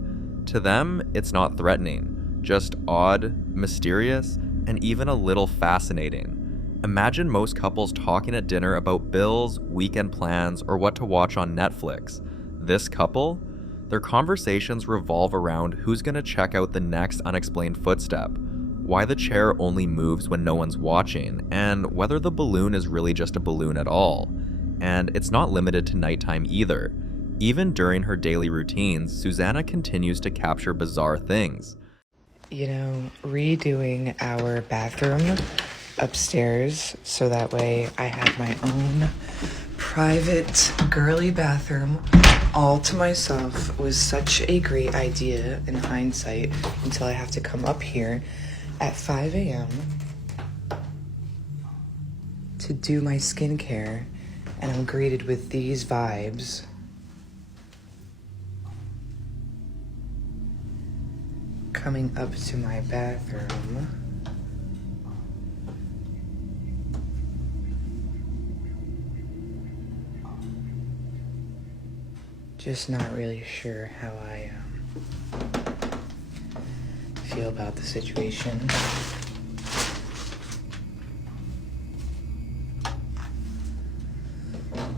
To them, it's not threatening, just odd, mysterious, and even a little fascinating. Imagine most couples talking at dinner about bills, weekend plans, or what to watch on Netflix. This couple? Their conversations revolve around who's gonna check out the next unexplained footstep, why the chair only moves when no one's watching, and whether the balloon is really just a balloon at all. And it's not limited to nighttime either. Even during her daily routines, Susanna continues to capture bizarre things. You know, redoing our bathroom upstairs so that way I have my own private girly bathroom all to myself was such a great idea in hindsight until I have to come up here at 5 a.m. to do my skincare, and I'm greeted with these vibes. Coming up to my bathroom. Just not really sure how I feel about the situation.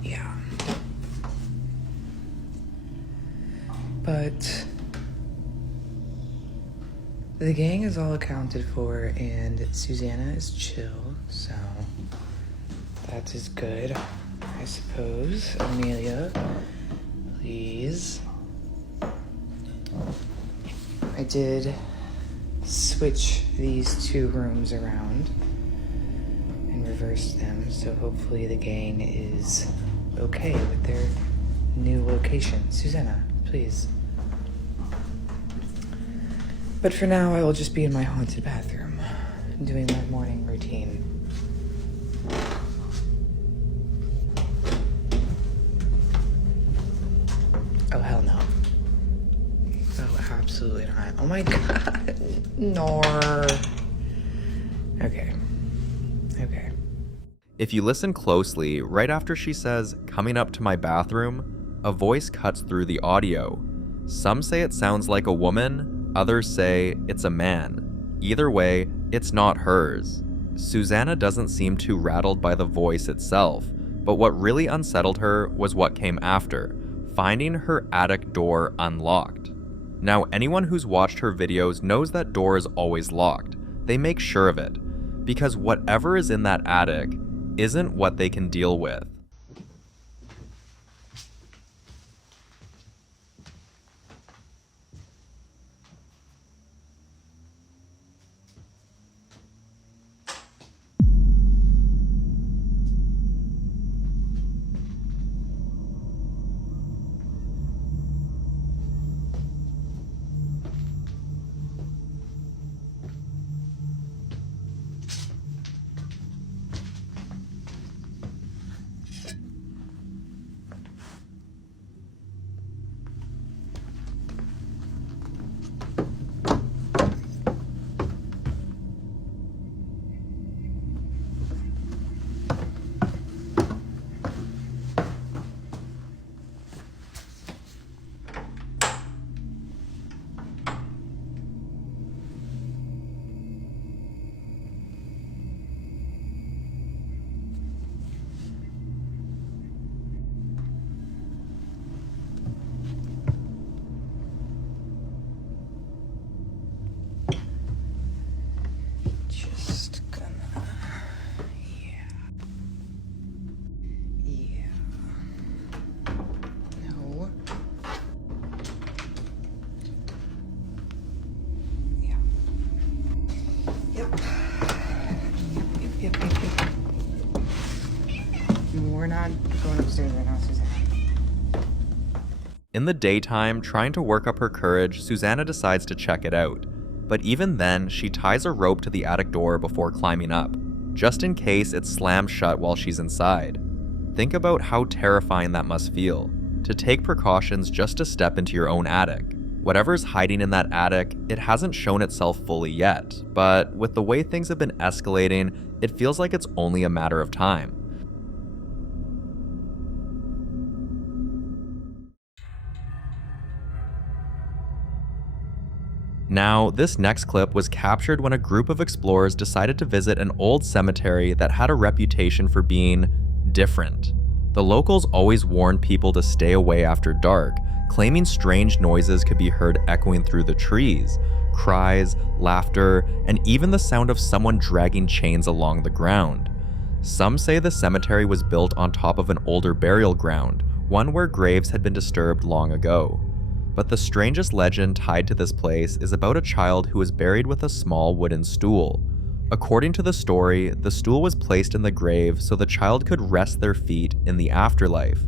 Yeah. But the gang is all accounted for and Susanna is chill, so that is good, I suppose. Amelia, please. I did switch these two rooms around and reverse them, so hopefully the gang is okay with their new location. Susanna, please. But for now, I will just be in my haunted bathroom, doing my morning routine. Oh, hell no. Oh, absolutely not. Oh my god. Nor. Okay. Okay. If you listen closely, right after she says, "coming up to my bathroom," a voice cuts through the audio. Some say it sounds like a woman, others say it's a man. Either way, it's not hers. Susanna doesn't seem too rattled by the voice itself, but what really unsettled her was what came after, finding her attic door unlocked. Now, anyone who's watched her videos knows that door is always locked. They make sure of it, because whatever is in that attic isn't what they can deal with. We're not going upstairs right now, Susanna. In the daytime, trying to work up her courage, Susanna decides to check it out. But even then, she ties a rope to the attic door before climbing up, just in case it slams shut while she's inside. Think about how terrifying that must feel, to take precautions just to step into your own attic. Whatever's hiding in that attic, it hasn't shown itself fully yet, but with the way things have been escalating, it feels like it's only a matter of time. Now, this next clip was captured when a group of explorers decided to visit an old cemetery that had a reputation for being different. The locals always warned people to stay away after dark, claiming strange noises could be heard echoing through the trees, cries, laughter, and even the sound of someone dragging chains along the ground. Some say the cemetery was built on top of an older burial ground, one where graves had been disturbed long ago. But the strangest legend tied to this place is about a child who was buried with a small wooden stool. According to the story, the stool was placed in the grave so the child could rest their feet in the afterlife,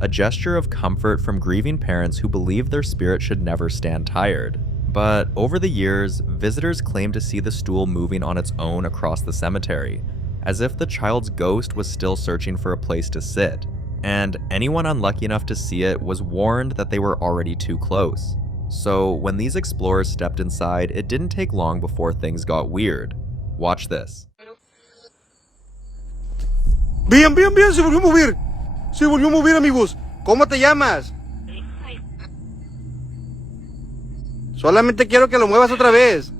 a gesture of comfort from grieving parents who believed their spirit should never stand tired. But over the years, visitors claimed to see the stool moving on its own across the cemetery, as if the child's ghost was still searching for a place to sit. And anyone unlucky enough to see it was warned that they were already too close. So when these explorers stepped inside, it didn't take long before things got weird. Watch this. Bien, bien, bien, se volvió a mover. Se volvió a mover, amigos. ¿Cómo te llamas? Solamente quiero que lo muevas otra vez.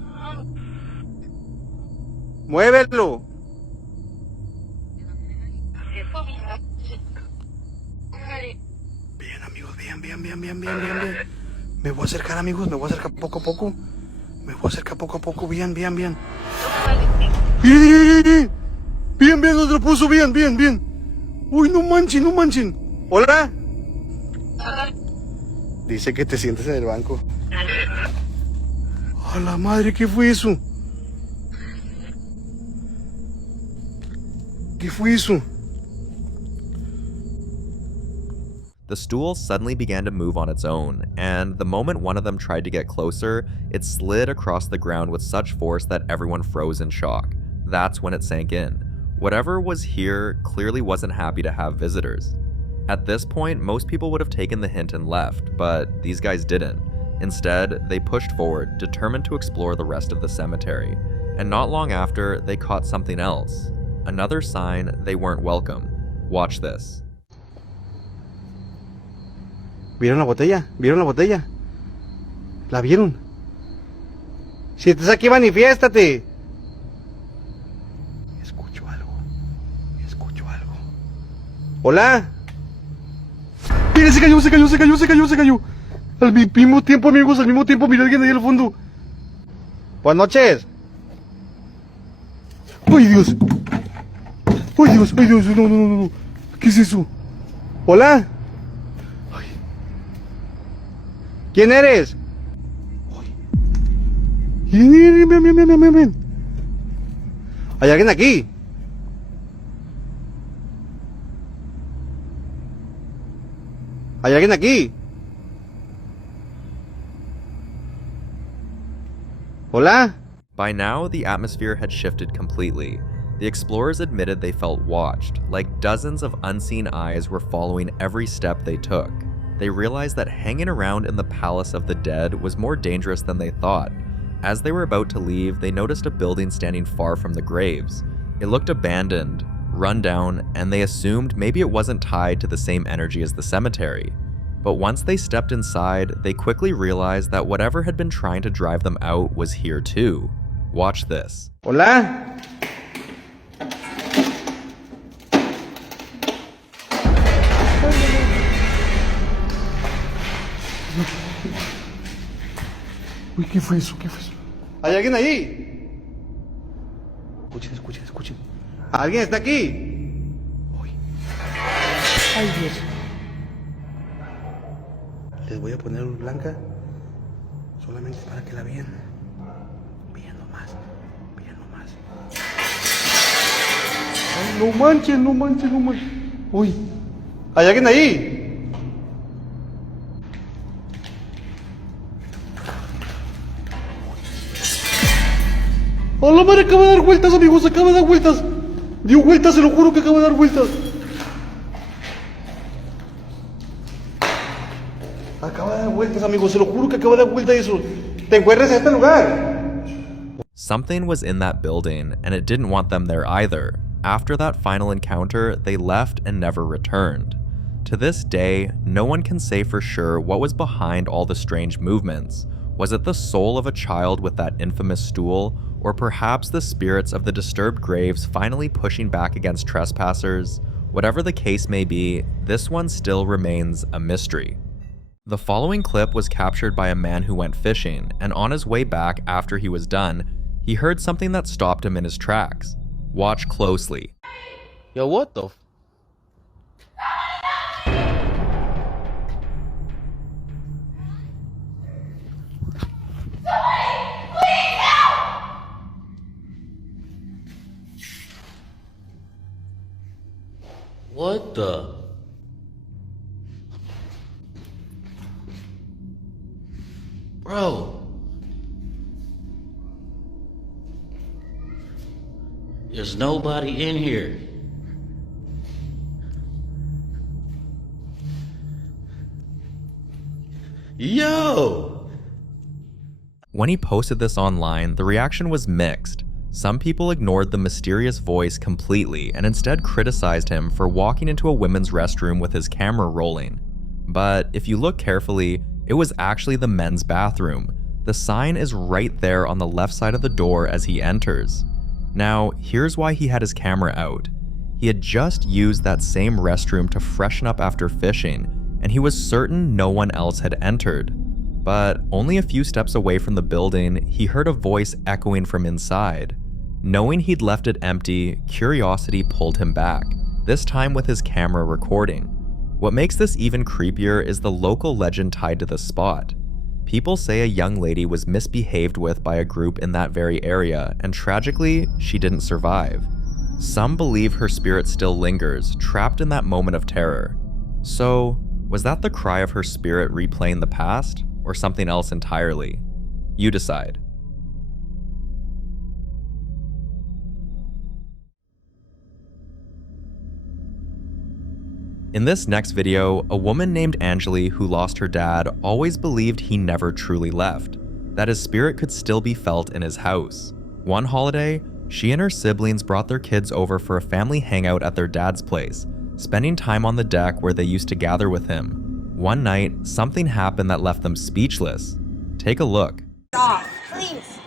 Muévelo. Bien, amigos, bien, bien, bien, bien, bien, bien, bien. Me voy a acercar, amigos, me voy a acercar poco a poco. Me voy a acercar poco a poco, bien, bien, bien. Bien, bien, bien. Bien, bien, nos lo puso, bien, bien, bien. Uy, no manchen, no manchen. Hola. Dice que te sientes en el banco. A la madre, ¿qué fue eso? ¿Qué fue eso? The stool suddenly began to move on its own, and the moment one of them tried to get closer, it slid across the ground with such force that everyone froze in shock. That's when it sank in. Whatever was here clearly wasn't happy to have visitors. At this point, most people would have taken the hint and left, but these guys didn't. Instead, they pushed forward, determined to explore the rest of the cemetery. And not long after, they caught something else. Another sign they weren't welcome. Watch this. ¿Vieron la botella? ¿Vieron la botella? ¿La vieron? Si estás aquí, manifiéstate. Escucho algo. Escucho algo. ¿Hola? Mira, se cayó, se cayó, se cayó, se cayó, se cayó. Al mismo tiempo, amigos, al mismo tiempo. Mira alguien ahí al fondo. Buenas noches. ¡Ay, Dios! ¡Ay, Dios! ¡Ay, Dios! No, no, no, no. ¿Qué es eso? ¿Hola? ¿Quién eres? Ven, ven, ven, ven, ven, ven. ¿Hay alguien aquí? ¿Hay alguien aquí? ¿Hola? By now, the atmosphere had shifted completely. The explorers admitted they felt watched, like dozens of unseen eyes were following every step they took. They realized that hanging around in the Palace of the Dead was more dangerous than they thought. As they were about to leave, they noticed a building standing far from the graves. It looked abandoned, run down, and they assumed maybe it wasn't tied to the same energy as the cemetery. But once they stepped inside, they quickly realized that whatever had been trying to drive them out was here too. Watch this. Hola. Uy, ¿qué fue eso? ¿Qué fue eso? ¿Hay alguien ahí? Escuchen, escuchen, escuchen. ¿Alguien está aquí? Uy. Ay, Dios. Les voy a poner luz blanca solamente para que la vean. Vean nomás. Vean nomás. Ay, no manchen, no manchen, no manchen. Uy. ¿Hay alguien ahí? ¡A la madre! Acaba de dar vueltas, amigos, acaba de dar vueltas. Dio vueltas, se lo juro que acaba de dar vueltas. Acaba de dar vueltas, amigos, se lo juro que acaba de dar vueltas eso. ¿Te encuentras en este lugar? Something was in that building, and it didn't want them there either. After that final encounter, they left and never returned. To this day, no one can say for sure what was behind all the strange movements. Was it the soul of a child with that infamous stool, or perhaps the spirits of the disturbed graves finally pushing back against trespassers? Whatever the case may be, this one still remains a mystery. The following clip was captured by a man who went fishing, and on his way back after he was done, he heard something that stopped him in his tracks. Watch closely. Yo, what the? What the? Bro. There's nobody in here. Yo! When he posted this online, the reaction was mixed. Some people ignored the mysterious voice completely and instead criticized him for walking into a women's restroom with his camera rolling. But if you look carefully, it was actually the men's bathroom. The sign is right there on the left side of the door as he enters. Now, here's why he had his camera out. He had just used that same restroom to freshen up after fishing, and he was certain no one else had entered. But only a few steps away from the building, he heard a voice echoing from inside. Knowing he'd left it empty, curiosity pulled him back, this time with his camera recording. What makes this even creepier is the local legend tied to the spot. People say a young lady was misbehaved with by a group in that very area, and tragically, she didn't survive. Some believe her spirit still lingers, trapped in that moment of terror. So, was that the cry of her spirit replaying the past, or something else entirely? You decide. In this next video, a woman named Angeli who lost her dad always believed he never truly left, that his spirit could still be felt in his house. One holiday, she and her siblings brought their kids over for a family hangout at their dad's place, spending time on the deck where they used to gather with him. One night, something happened that left them speechless. Take a look. Off, please.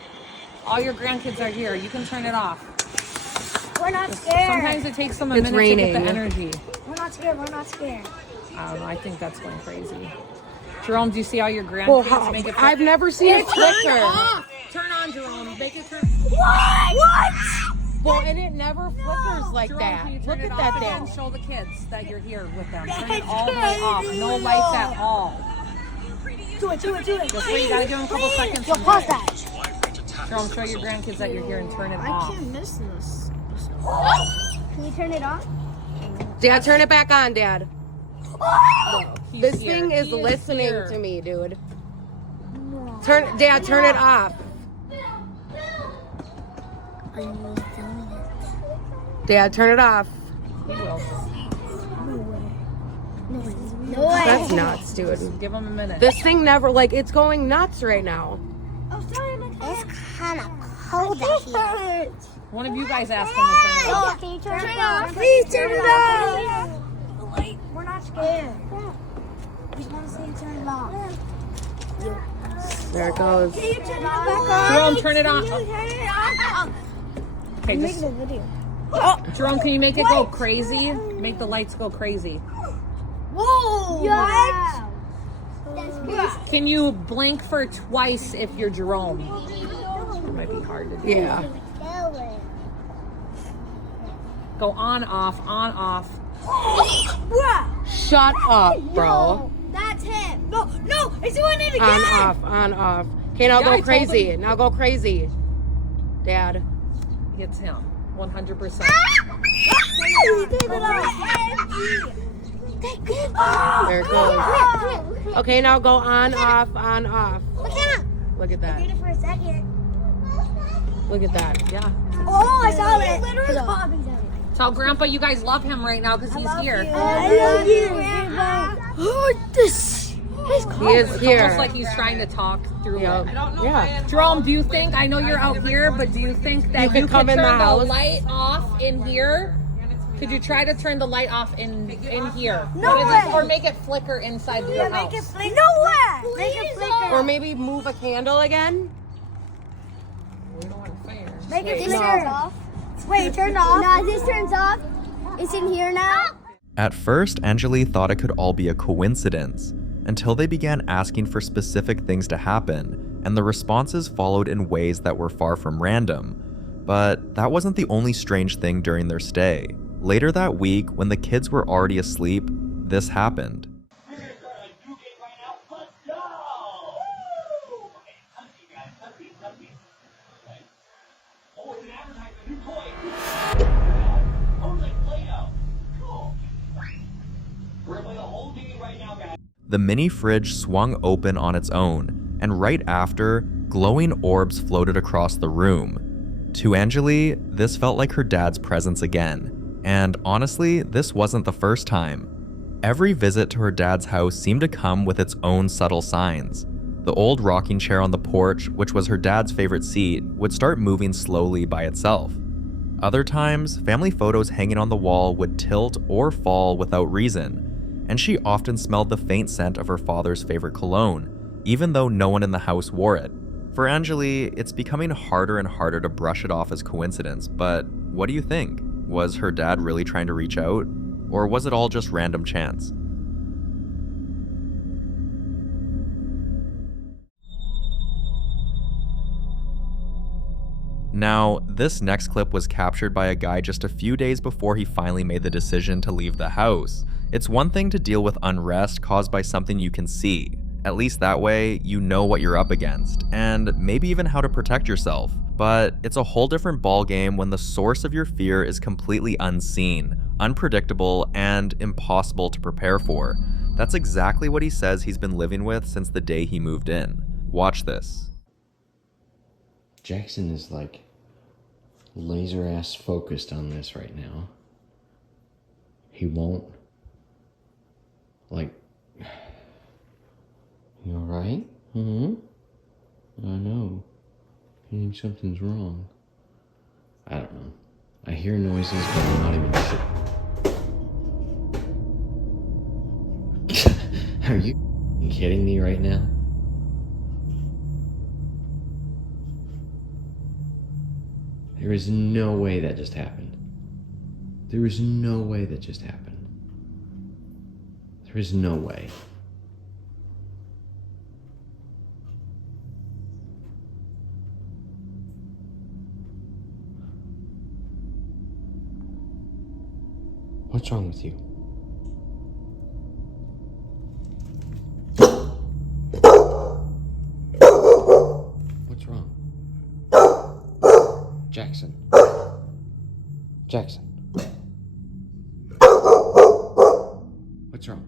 All your grandkids are here. You can turn it off. We're not scared. Sometimes it takes them a minute to get the energy. We're not scared. We're not scared. I don't know. I think that's going crazy. Jerome, do you see all your grandkids make it? I've never seen it flicker. Turn on, Jerome. Make it turn. What? Well, and it never flickers like Jerome, that. can you turn Look it at off that again? thing. Show the kids that you're here with them. Turn it all the way off. No lights at all. Do it. Just wait. You gotta give them a couple seconds. Yo, pause that. Jerome, show your grandkids that you're here and turn it off. I can't miss this. Can you turn it off? Dad, turn it back on, Dad. He's This here. thing is He listening here. to me, dude. Dad, turn it off. Dad, turn it off. He will. No way. That's nuts, dude. Give him a minute. This thing never, like, it's going nuts right now. It's kind of cold out here. One of you guys ask him to turn it off. Can you turn it off? Please turn it off. We're not scared. We just want to see you turn it off. There it goes. Can you turn it back on? Jerome, turn it on. Can you turn it off? Okay, I'm just making a video. Jerome, can you make it go crazy? Make the lights go crazy. Whoa! What? That's good. Can you blink for twice if you're Jerome? It might be hard to do. Yeah. Go on, off, on, off. Shut up, bro. That's him. No, it's doing it again. On, off. Okay, now Yeah, I go told crazy. him. Now go crazy. Dad. It's him. 100%. There it goes. Okay, now go on, off, on, off. Look at that. Did it for a second. Look at that. Yeah. Oh, I saw it. Literally popping down. Tell Grandpa you guys love him right now because he's here. I love you, Grandpa. Oh, this. He is here. It's almost like he's trying to talk through it. Yeah. Jerome, do you think, I know you're out here, but do you think that you could turn the light off in here? Could you try to turn the light off in here? No way. Or make it flicker inside the house? Make it flicker. No way. Make it flicker. Or maybe move a candle again? Make it flicker. Off. Wait, turn off. No, this turns off. It's in here now. At first, Angeli thought it could all be a coincidence, until they began asking for specific things to happen, and the responses followed in ways that were far from random. But that wasn't the only strange thing during their stay. Later that week, when the kids were already asleep, this happened. The mini fridge swung open on its own, and right after, glowing orbs floated across the room. To Angeli, this felt like her dad's presence again, and honestly, this wasn't the first time. Every visit to her dad's house seemed to come with its own subtle signs. The old rocking chair on the porch, which was her dad's favorite seat, would start moving slowly by itself. Other times, family photos hanging on the wall would tilt or fall without reason, and she often smelled the faint scent of her father's favorite cologne, even though no one in the house wore it. For Angeli, it's becoming harder and harder to brush it off as coincidence, but what do you think? Was her dad really trying to reach out? Or was it all just random chance? Now, this next clip was captured by a guy just a few days before he finally made the decision to leave the house. It's one thing to deal with unrest caused by something you can see. At least that way, you know what you're up against, and maybe even how to protect yourself. But it's a whole different ballgame when the source of your fear is completely unseen, unpredictable, and impossible to prepare for. That's exactly what he says he's been living with since the day he moved in. Watch this. Jackson is like laser ass focused on this right now. He won't. Like, you alright? I know. I think something's wrong. I don't know. I hear noises, but I'm not even sure. Are you kidding me right now? There is no way that just happened. There is no way that just happened. There is no way. What's wrong with you? What's wrong? Jackson. Jackson. What's wrong?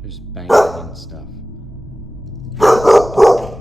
There's banging and stuff. What the fuck?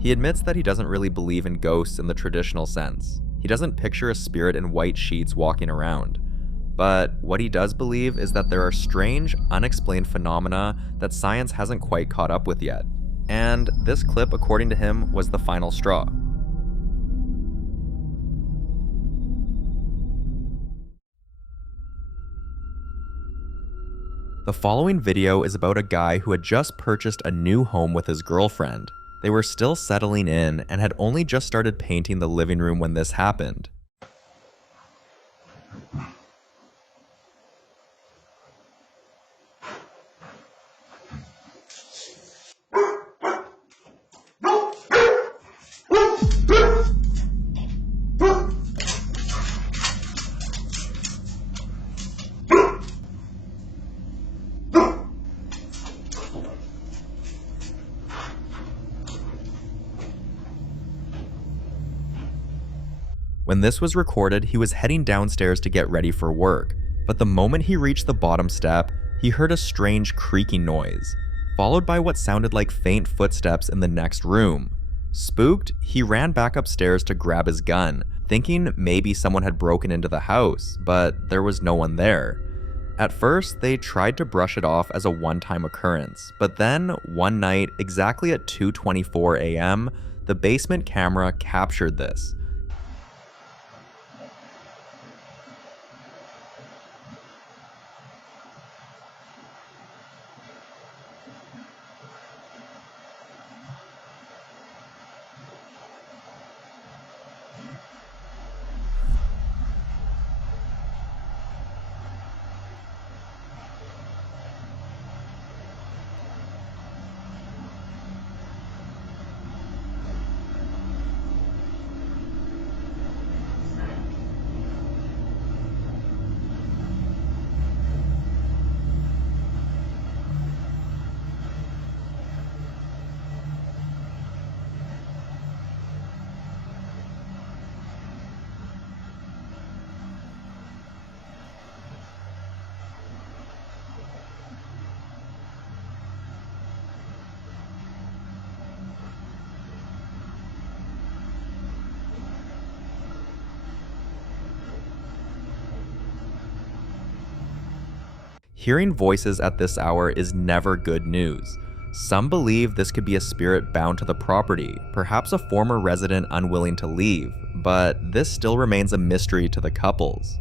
He admits that he doesn't really believe in ghosts in the traditional sense. He doesn't picture a spirit in white sheets walking around. But what he does believe is that there are strange, unexplained phenomena that science hasn't quite caught up with yet. And this clip, according to him, was the final straw. The following video is about a guy who had just purchased a new home with his girlfriend. They were still settling in and had only just started painting the living room when this happened. When this was recorded, he was heading downstairs to get ready for work, but the moment he reached the bottom step, he heard a strange creaking noise, followed by what sounded like faint footsteps in the next room. Spooked, he ran back upstairs to grab his gun, thinking maybe someone had broken into the house, but there was no one there. At first, they tried to brush it off as a one-time occurrence, but then, one night, exactly at 2:24 a.m., the basement camera captured this. Hearing voices at this hour is never good news. Some believe this could be a spirit bound to the property, perhaps a former resident unwilling to leave, but this still remains a mystery to the couples.